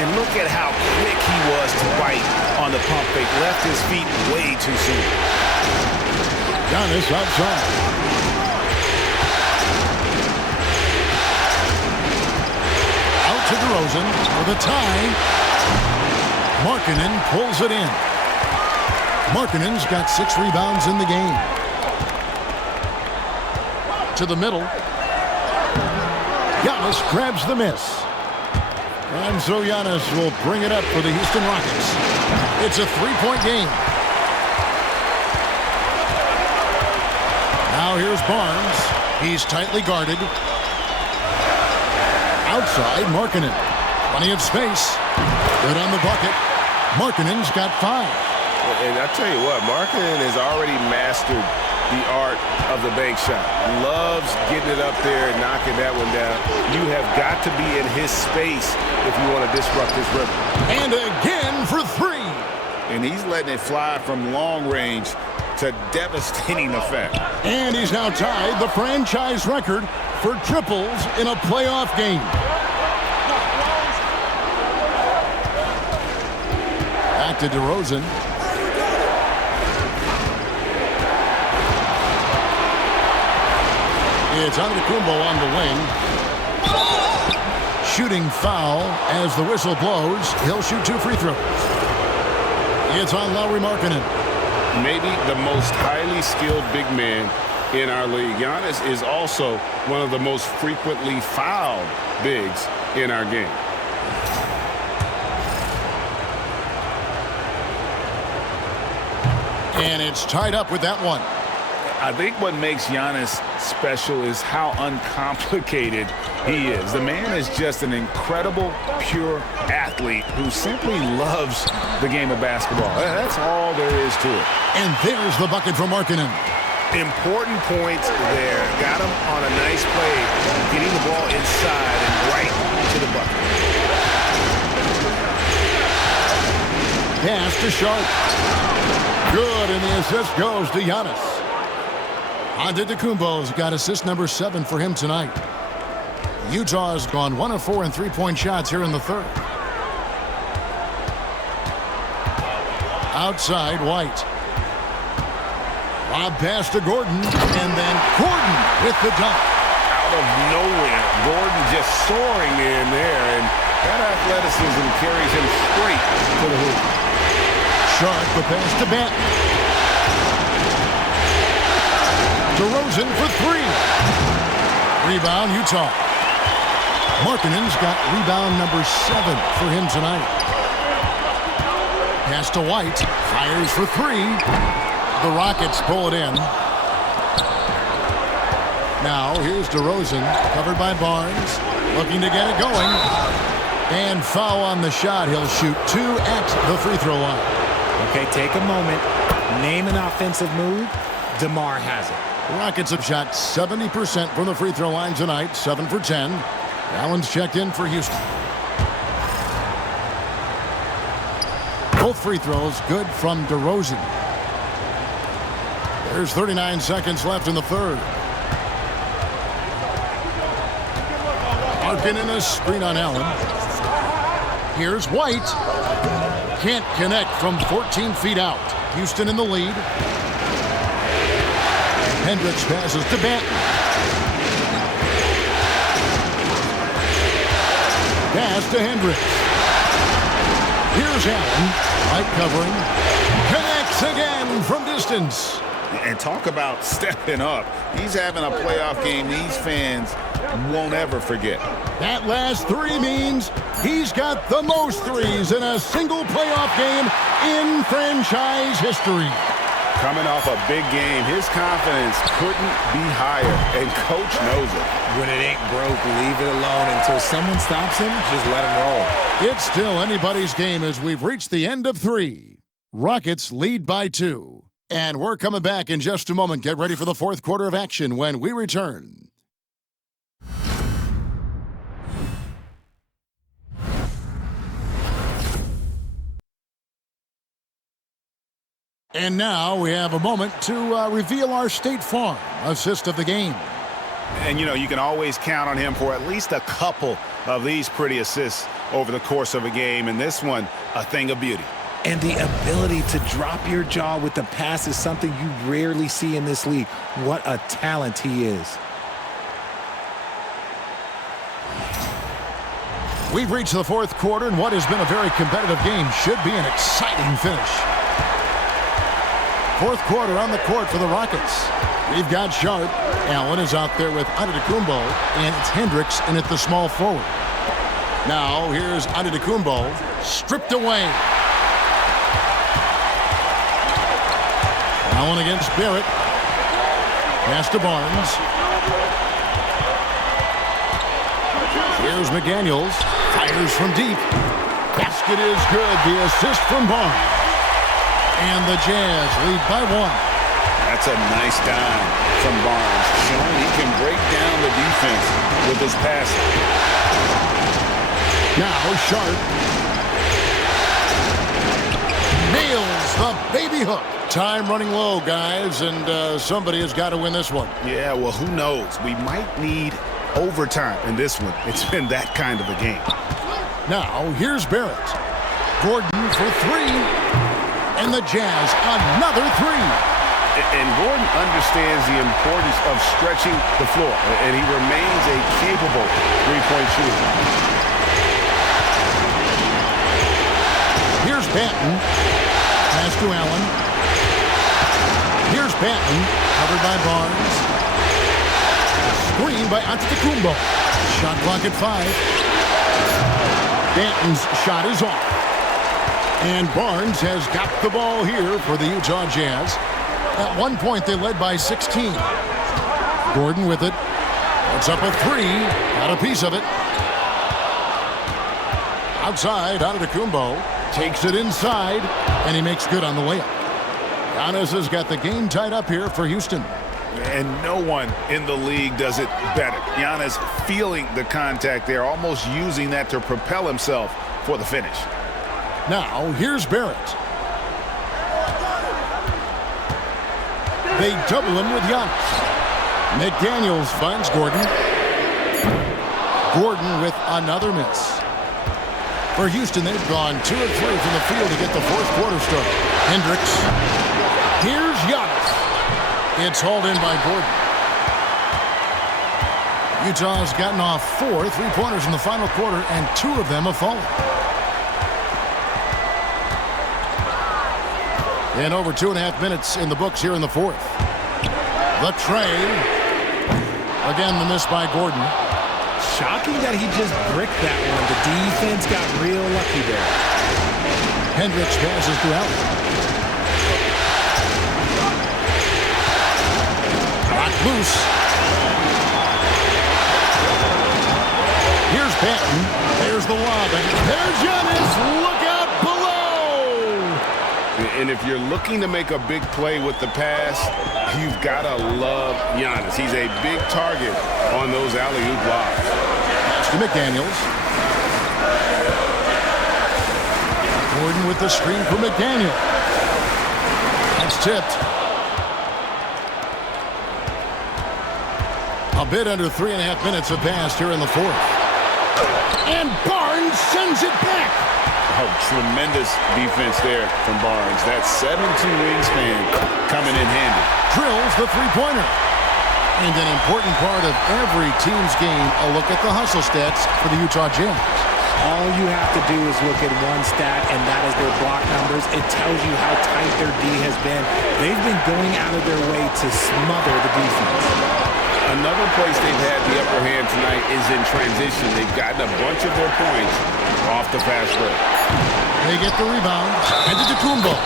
And look at how quick he was to White on the pump fake. Left his feet way too soon. Giannis outside. Out to DeRozan for the tie. Markkanen pulls it in. Markkanen's got 6 rebounds in the game. To the middle. Giannis grabs the miss. And so Giannis will bring it up for the Houston Rockets. It's a 3-point game. Now here's Barnes. He's tightly guarded. Outside, Markkanen. Plenty of space. Good on the bucket. Markkanen's got 5. And I tell you what, Markkanen has already mastered the art of the bank shot. Loves getting it up there and knocking that one down. You have got to be in his space if you want to disrupt this rhythm. And again for 3. And he's letting it fly from long range to devastating effect. And he's now tied the franchise record for triples in a playoff game. Back to DeRozan. It's Antetokounmpo on the wing. Shooting foul as the whistle blows. He'll shoot 2 free throws. It's on Lauri Markkanen. Maybe the most highly skilled big man in our league. Giannis is also one of the most frequently fouled bigs in our game. And it's tied up with that one. I think what makes Giannis special is how uncomplicated he is. The man is just an incredible, pure athlete who simply loves the game of basketball. That's all there is to it. And there's the bucket for Markkanen. Important points there. Got him on a nice play, getting the ball inside and right to the bucket. Pass to Sharp. Good, and the assist goes to Giannis. Antetokounmpo's got assist number 7 for him tonight. Utah's gone 1 of 4 in three-point shots here in the third. Outside, White. Lob pass to Gordon, and then Gordon with the dunk. Out of nowhere, Gordon just soaring in there, and that athleticism carries him straight to the hoop. Sharp, the pass to Banton. DeRozan for 3. Rebound, Utah. Markkanen's got rebound number 7 for him tonight. Pass to White. Fires for 3. The Rockets pull it in. Now, here's DeRozan, covered by Barnes. Looking to get it going. And foul on the shot. He'll shoot 2 at the free throw line. Okay, take a moment. Name an offensive move. DeMar has it. The Rockets have shot 70% from the free throw line tonight, 7 for 10. Allen's checked in for Houston. Both free throws good from DeRozan. There's 39 seconds left in the third. Markkanen in a screen on Allen. Here's White. Can't connect from 14 feet out. Houston in the lead. Hendricks passes to Banton. Pass to Hendricks. Here's Allen. White covering. Connects again from distance. And talk about stepping up. He's having a playoff game these fans won't ever forget. That last 3 means he's got the most threes in a single playoff game in franchise history. Coming off a big game, his confidence couldn't be higher, and Coach knows it. When it ain't broke, leave it alone until someone stops him. Just let him roll. It's still anybody's game as we've reached the end of 3. Rockets lead by 2. And we're coming back in just a moment. Get ready for the fourth quarter of action when we return. And now we have a moment to reveal our State Farm assist of the game. And, you know, you can always count on him for at least a couple of these pretty assists over the course of a game. And this one, a thing of beauty. And the ability to drop your jaw with the pass is something you rarely see in this league. What a talent he is. We've reached the fourth quarter, and what has been a very competitive game should be an exciting finish. Fourth quarter on the court for the Rockets. We've got Sharp. Allen is out there with Antetokounmpo, and it's Hendricks in at the small forward. Now here's Antetokounmpo, stripped away. Allen against Barrett. Pass to Barnes. Here's McDaniels. Fires from deep. Basket is good. The assist from Barnes. And the Jazz lead by 1. That's a nice dime from Barnes, showing he can break down the defense with his passing. Now Sharp nails the baby hook. Time running low, guys, and somebody has got to win this one. Yeah, well, who knows? We might need overtime in this one. It's been that kind of a game. Now here's Barrett. Gordon for 3. And the Jazz, another 3. And Gordon understands the importance of stretching the floor, and he remains a capable three-point shooter. Here's Banton. Pass to Allen. Here's Banton, covered by Barnes. Screen by Antetokounmpo. Shot clock at 5. Banton's shot is off. And Barnes has got the ball here for the Utah Jazz. At one point, they led by 16. Gordon with it. Puts up a 3. Got a piece of it. Outside, Antetokounmpo takes it inside, and he makes good on the layup. Giannis has got the game tied up here for Houston. And no one in the league does it better. Giannis feeling the contact there, almost using that to propel himself for the finish. Now, here's Barrett. They double him with Giannis. McDaniels finds Gordon. Gordon with another miss. For Houston, they've gone 2 of 3 from the field to get the fourth quarter started. Hendricks. Here's Giannis. It's hauled in by Gordon. Utah's gotten off 4 3-pointers in the final quarter, and 2 of them have fallen. And over 2.5 minutes in the books here in the fourth. The tray. Again, the miss by Gordon. Shocking that he just bricked that one. The defense got real lucky there. Hendricks passes to Allen. Knocked loose. Here's Banton. There's the lob. And there's Giannis. Look out below. And if you're looking to make a big play with the pass, you've got to love Giannis. He's a big target on those alley-oop lobs. To McDaniels. Gordon with the screen for McDaniel. That's tipped. A bit under 3.5 minutes have passed here in the fourth. And Barnes sends it back. Oh, tremendous defense there from Barnes. That 7'2" wingspan coming in handy. Drills the three-pointer. And an important part of every team's game, a look at the hustle stats for the Utah Jazz. All you have to do is look at one stat, and that is their block numbers. It tells you how tight their D has been. They've been going out of their way to smother the defense. Another place they've had the upper hand tonight is in transition. They've gotten a bunch of their points off the fast break. They get the rebound. And to Antetokounmpo.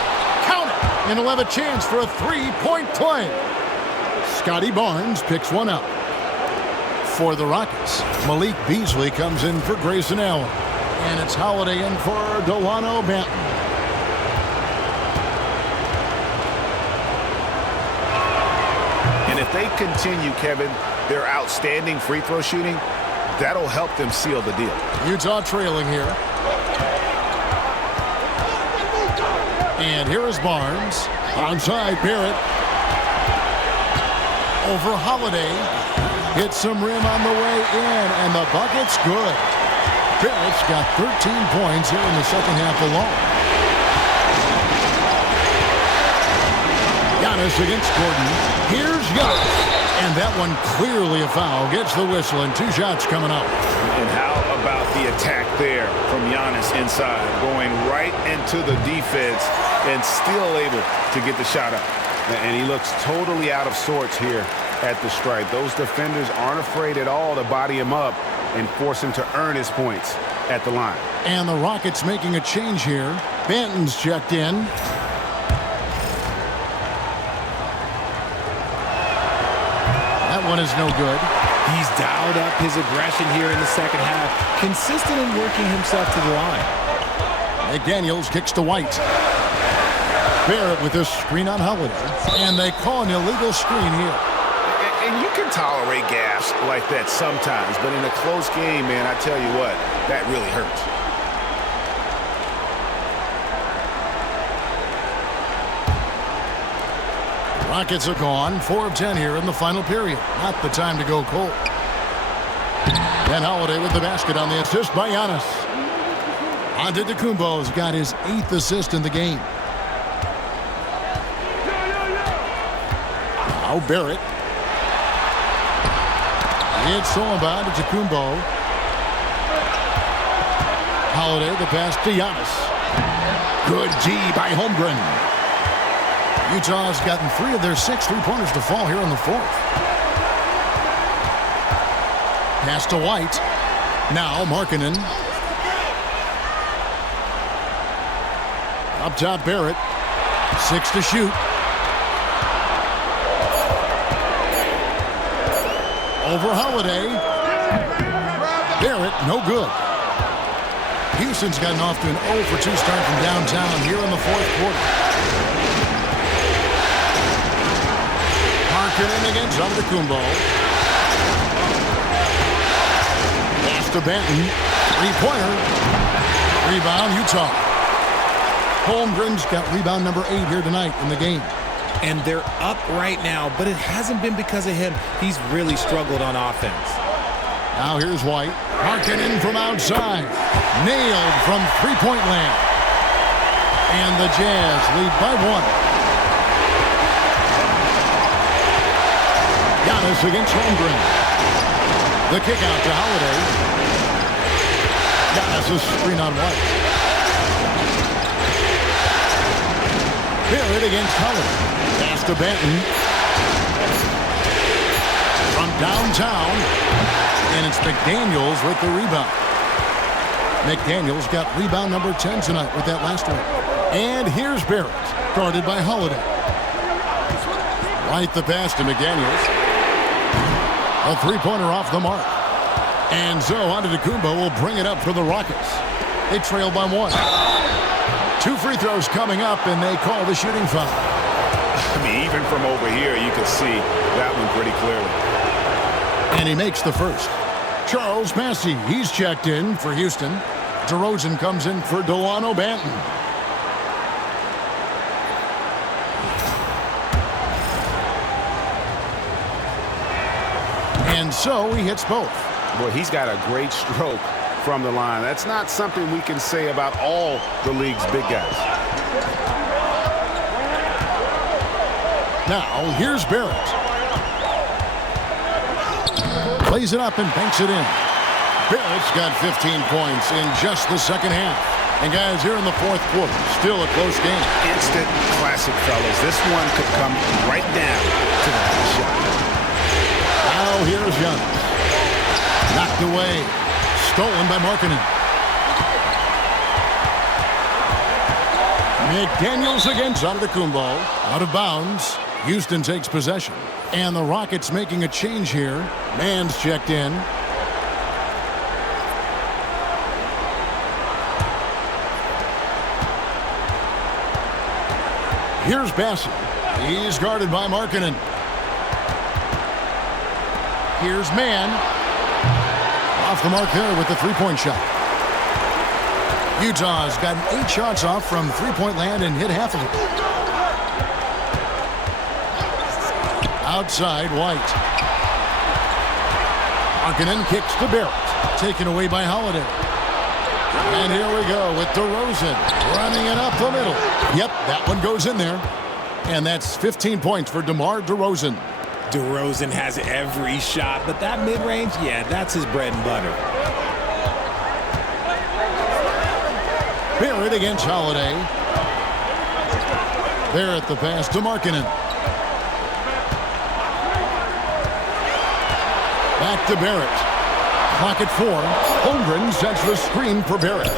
Count it. And he'll have a chance for a three-point play. Scotty Barnes picks one up. For the Rockets, Malik Beasley comes in for Grayson Allen. And it's Holiday in for Delano Banton. And if they continue, Kevin, their outstanding free throw shooting, that'll help them seal the deal. Utah trailing here. And here is Barnes. Onside Barrett. Over Holiday. Hits some rim on the way in, and the bucket's good. Barrett's got 13 points here in the second half alone. Giannis against Gordon. Here's Giannis. And that one clearly a foul. Gets the whistle, and 2 shots coming up. And how about the attack there from Giannis inside, going right into the defense and still able to get the shot up. And he looks totally out of sorts here at the stripe. Those defenders aren't afraid at all to body him up and force him to earn his points at the line. And the Rockets making a change here. Banton's checked in. That one is no good. He's dialed up his aggression here in the second half, consistent in working himself to the line. McDaniels kicks to White. Barrett with this screen on Holiday. And they call an illegal screen here. And you can tolerate gas like that sometimes, but in a close game, man, I tell you what, that really hurts. Rockets are gone. 4 of 10 here in the final period. Not the time to go cold. And Holiday with the basket on the assist by Giannis. Antetokounmpo's got his 8th assist in the game. Now Barrett. It's all about Antetokounmpo. Holiday, the pass to Giannis. Good D by Holmgren. Utah's gotten 3 of their 6 3-pointers to fall here in the fourth. Pass to White. Now Markkanen. Up top Barrett. 6 to shoot. Over Holiday. Barrett, no good. Houston's gotten off to an 0 for 2 start from downtown here in the fourth quarter. Markkanen against Antetokounmpo. Pass to Banton. 3-pointer. Rebound, Utah. Holmgren's got rebound number 8 here tonight in the game. And they're up right now, but it hasn't been because of him. He's really struggled on offense. Now here's White. Markkanen from outside. Nailed from three-point land. And the Jazz lead by 1. Giannis against Holmgren. The kick out to Holiday. Giannis is screen on White. Barrett against Holiday. Pass to Benton. From downtown. And it's McDaniels with the rebound. McDaniels got rebound number 10 tonight with that last one. And here's Barrett, guarded by Holiday. Right the pass to McDaniels. A three-pointer off the mark. And so Antetokounmpo will bring it up for the Rockets. They trail by 1. 2 free throws coming up, and they call the shooting foul. I mean, even from over here, you can see that one pretty clearly. And he makes the first. Charles Massey, he's checked in for Houston. DeRozan comes in for Delano Banton. And so he hits both. Boy, he's got a great stroke from the line. That's not something we can say about all the league's big guys. Now, here's Barrett. Plays it up and banks it in. Barrett's got 15 points in just the second half. And guys, here in the fourth quarter, still a close game. Instant classic, fellas. This one could come right down to the last shot. Now here's Giannis. Knocked away. Stolen by Markkanen. McDaniels against Antetokounmpo. Out of bounds. Houston takes possession. And the Rockets making a change here. Mann's checked in. Here's Bassett. He's guarded by Markkanen. Here's Mann. Off the mark there with the three-point shot. Utah's gotten 8 shots off from three-point land and hit half of it. Outside, White. Markkanen kicks to Barrett. Taken away by Holiday. And here we go with DeRozan running it up the middle. Yep, that one goes in there. And that's 15 points for DeMar DeRozan. DeRozan has every shot, but that mid-range, yeah, that's his bread and butter. Barrett against Holiday. Barrett the pass to Markkanen. Back to Barrett. Clock at 4. Holmgren sets the screen for Barrett.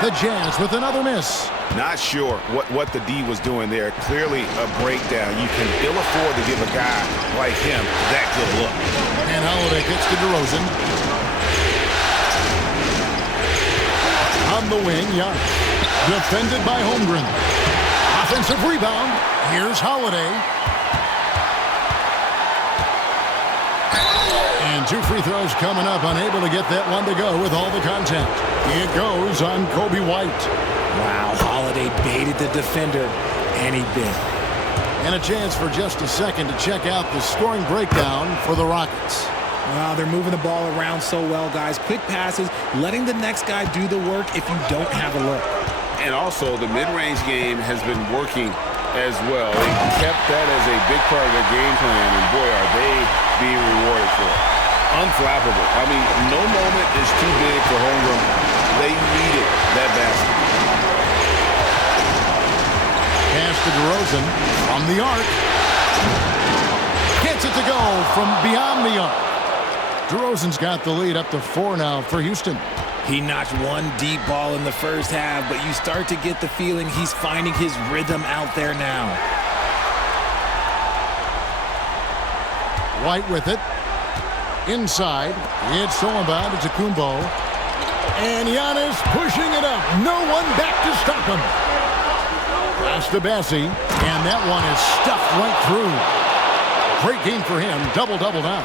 The Jazz with another miss. Not sure what the D was doing there. Clearly a breakdown. You can ill afford to give a guy like him that good look. And Holiday gets to DeRozan. On the wing, Giannis. Defended by Holmgren. Offensive rebound. Here's Holiday. And 2 free throws coming up. Unable to get that one to go with all the contact. It goes on Kobe White. Wow, Holiday baited the defender, and he bit. And a chance for just a second to check out the scoring breakdown for the Rockets. Wow, they're moving the ball around so well, guys. Quick passes, letting the next guy do the work if you don't have a look. And also, the mid-range game has been working as well. They kept that as a big part of their game plan, and boy, are they being rewarded for it. Unflappable. I mean, no moment is too big for Holmgren. They needed that basket. Pass to DeRozan from the arc. Gets it to go from beyond the arc. DeRozan's got the lead up to 4 now for Houston. He notched one deep ball in the first half, but you start to get the feeling he's finding his rhythm out there now. White with it. Inside. It's stolen by Antetokounmpo. And Giannis pushing it up. No one back to stop him. Pass to Bassey. And that one is stuffed right through. Great game for him. Double-double now.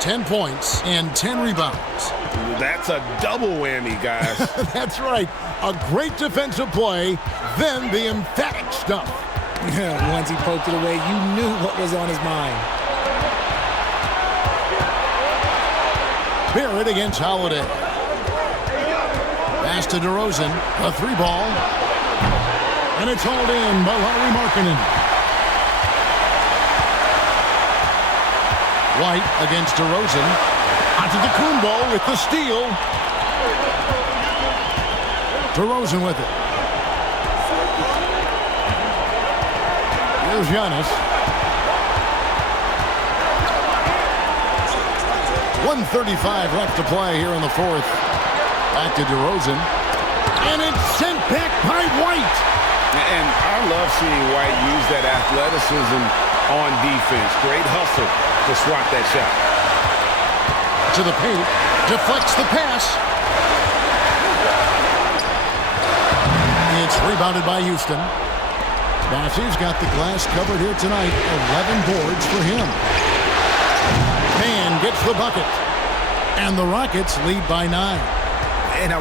10 points and 10 rebounds. That's a double whammy, guys. That's right. A great defensive play, then the emphatic stuff. Once he poked it away, you knew what was on his mind. Barrett against Holiday. Pass to DeRozan. A 3-ball. And it's hauled in by Larry Markkinen. White against DeRozan. Antetokounmpo with the steal. DeRozan with it. Here's Giannis. 1:35 left to play here in the fourth. Back to DeRozan. And it's sent back by White. And I love seeing White use that athleticism on defense. Great hustle to swat that shot. To the paint. Deflects the pass. It's rebounded by Houston. Bassey's got the glass covered here tonight. 11 boards for him. Man gets the bucket. And the Rockets lead by 9. And I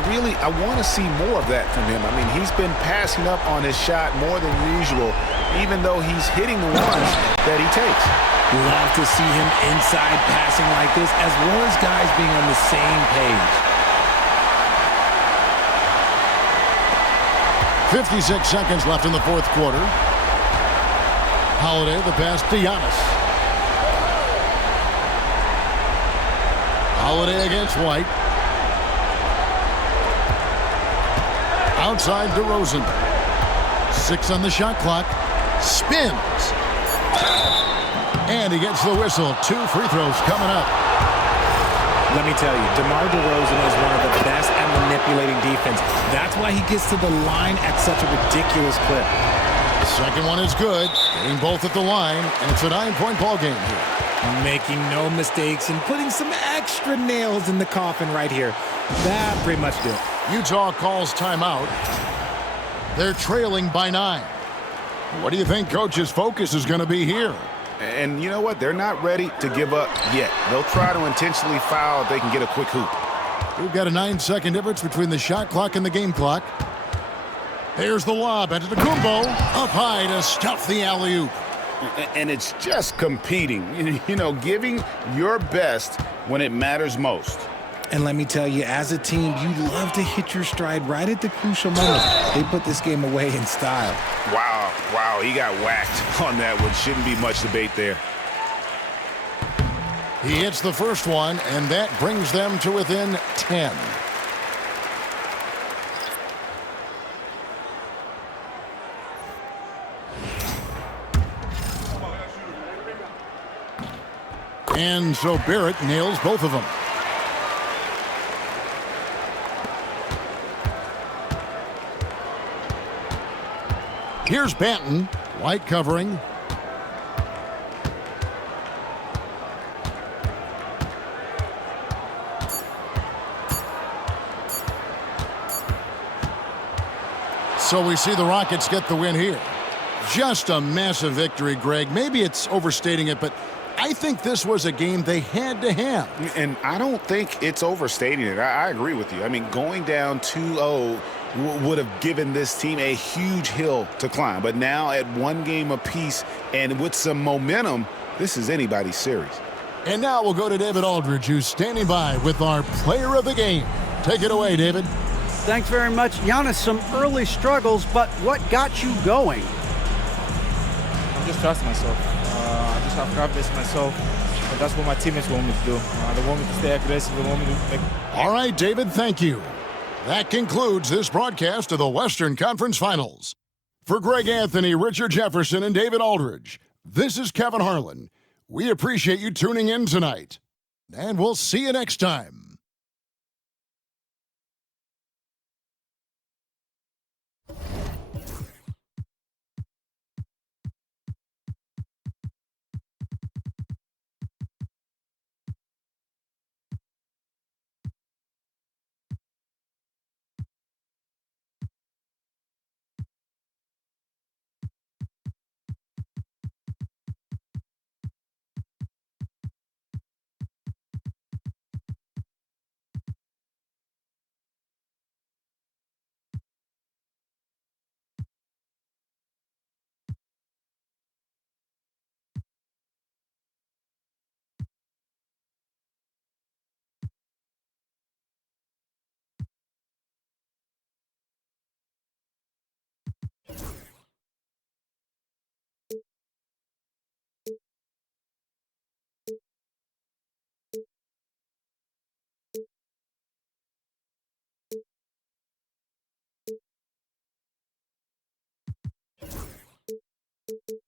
want to see more of that from him. I mean, he's been passing up on his shot more than usual, even though he's hitting the ones that he takes. Love to see him inside passing like this, as well as guys being on the same page. 56 seconds left in the fourth quarter. Holiday, the pass to Giannis. Holiday against White. Outside DeRozan. 6 on the shot clock. Spins. And he gets the whistle. 2 free throws coming up. Let me tell you, DeMar DeRozan is one of the best at manipulating defense. That's why he gets to the line at such a ridiculous clip. Second one is good. Getting both at the line, and it's a 9-point ball game here. Making no mistakes and putting some extra nails in the coffin right here. That pretty much did it. Utah calls timeout. They're trailing by 9. What do you think Coach's focus is going to be here? And you know what? They're not ready to give up yet. They'll try to intentionally foul if they can get a quick hoop. We've got a 9-second difference between the shot clock and the game clock. Here's the lob. Antetokounmpo up high to stuff the alley-oop. And it's just competing, you know, giving your best when it matters most. And let me tell you, as a team, you love to hit your stride right at the crucial moments. They put this game away in style. Wow, he got whacked on that one. Shouldn't be much debate there. He hits the first one, and that brings them to within 10. And so Barrett nails both of them. Here's Banton. White covering. So we see the Rockets get the win here. Just a massive victory, Greg. Maybe it's overstating it, but I think this was a game they had to have. And I don't think it's overstating it. I agree with you. I mean, going down 2-0 would have given this team a huge hill to climb. But now at 1 game apiece and with some momentum, this is anybody's series. And now we'll go to David Aldridge, who's standing by with our player of the game. Take it away, David. Thanks very much. Giannis, some early struggles, but what got you going? I'm just trusting myself. I just have confidence in myself. And that's what my teammates want me to do. They want me to stay aggressive. They want me to make... All right, David, thank you. That concludes this broadcast of the Western Conference Finals. For Greg Anthony, Richard Jefferson, and David Aldridge, this is Kevin Harlan. We appreciate you tuning in tonight. And we'll see you next time. you.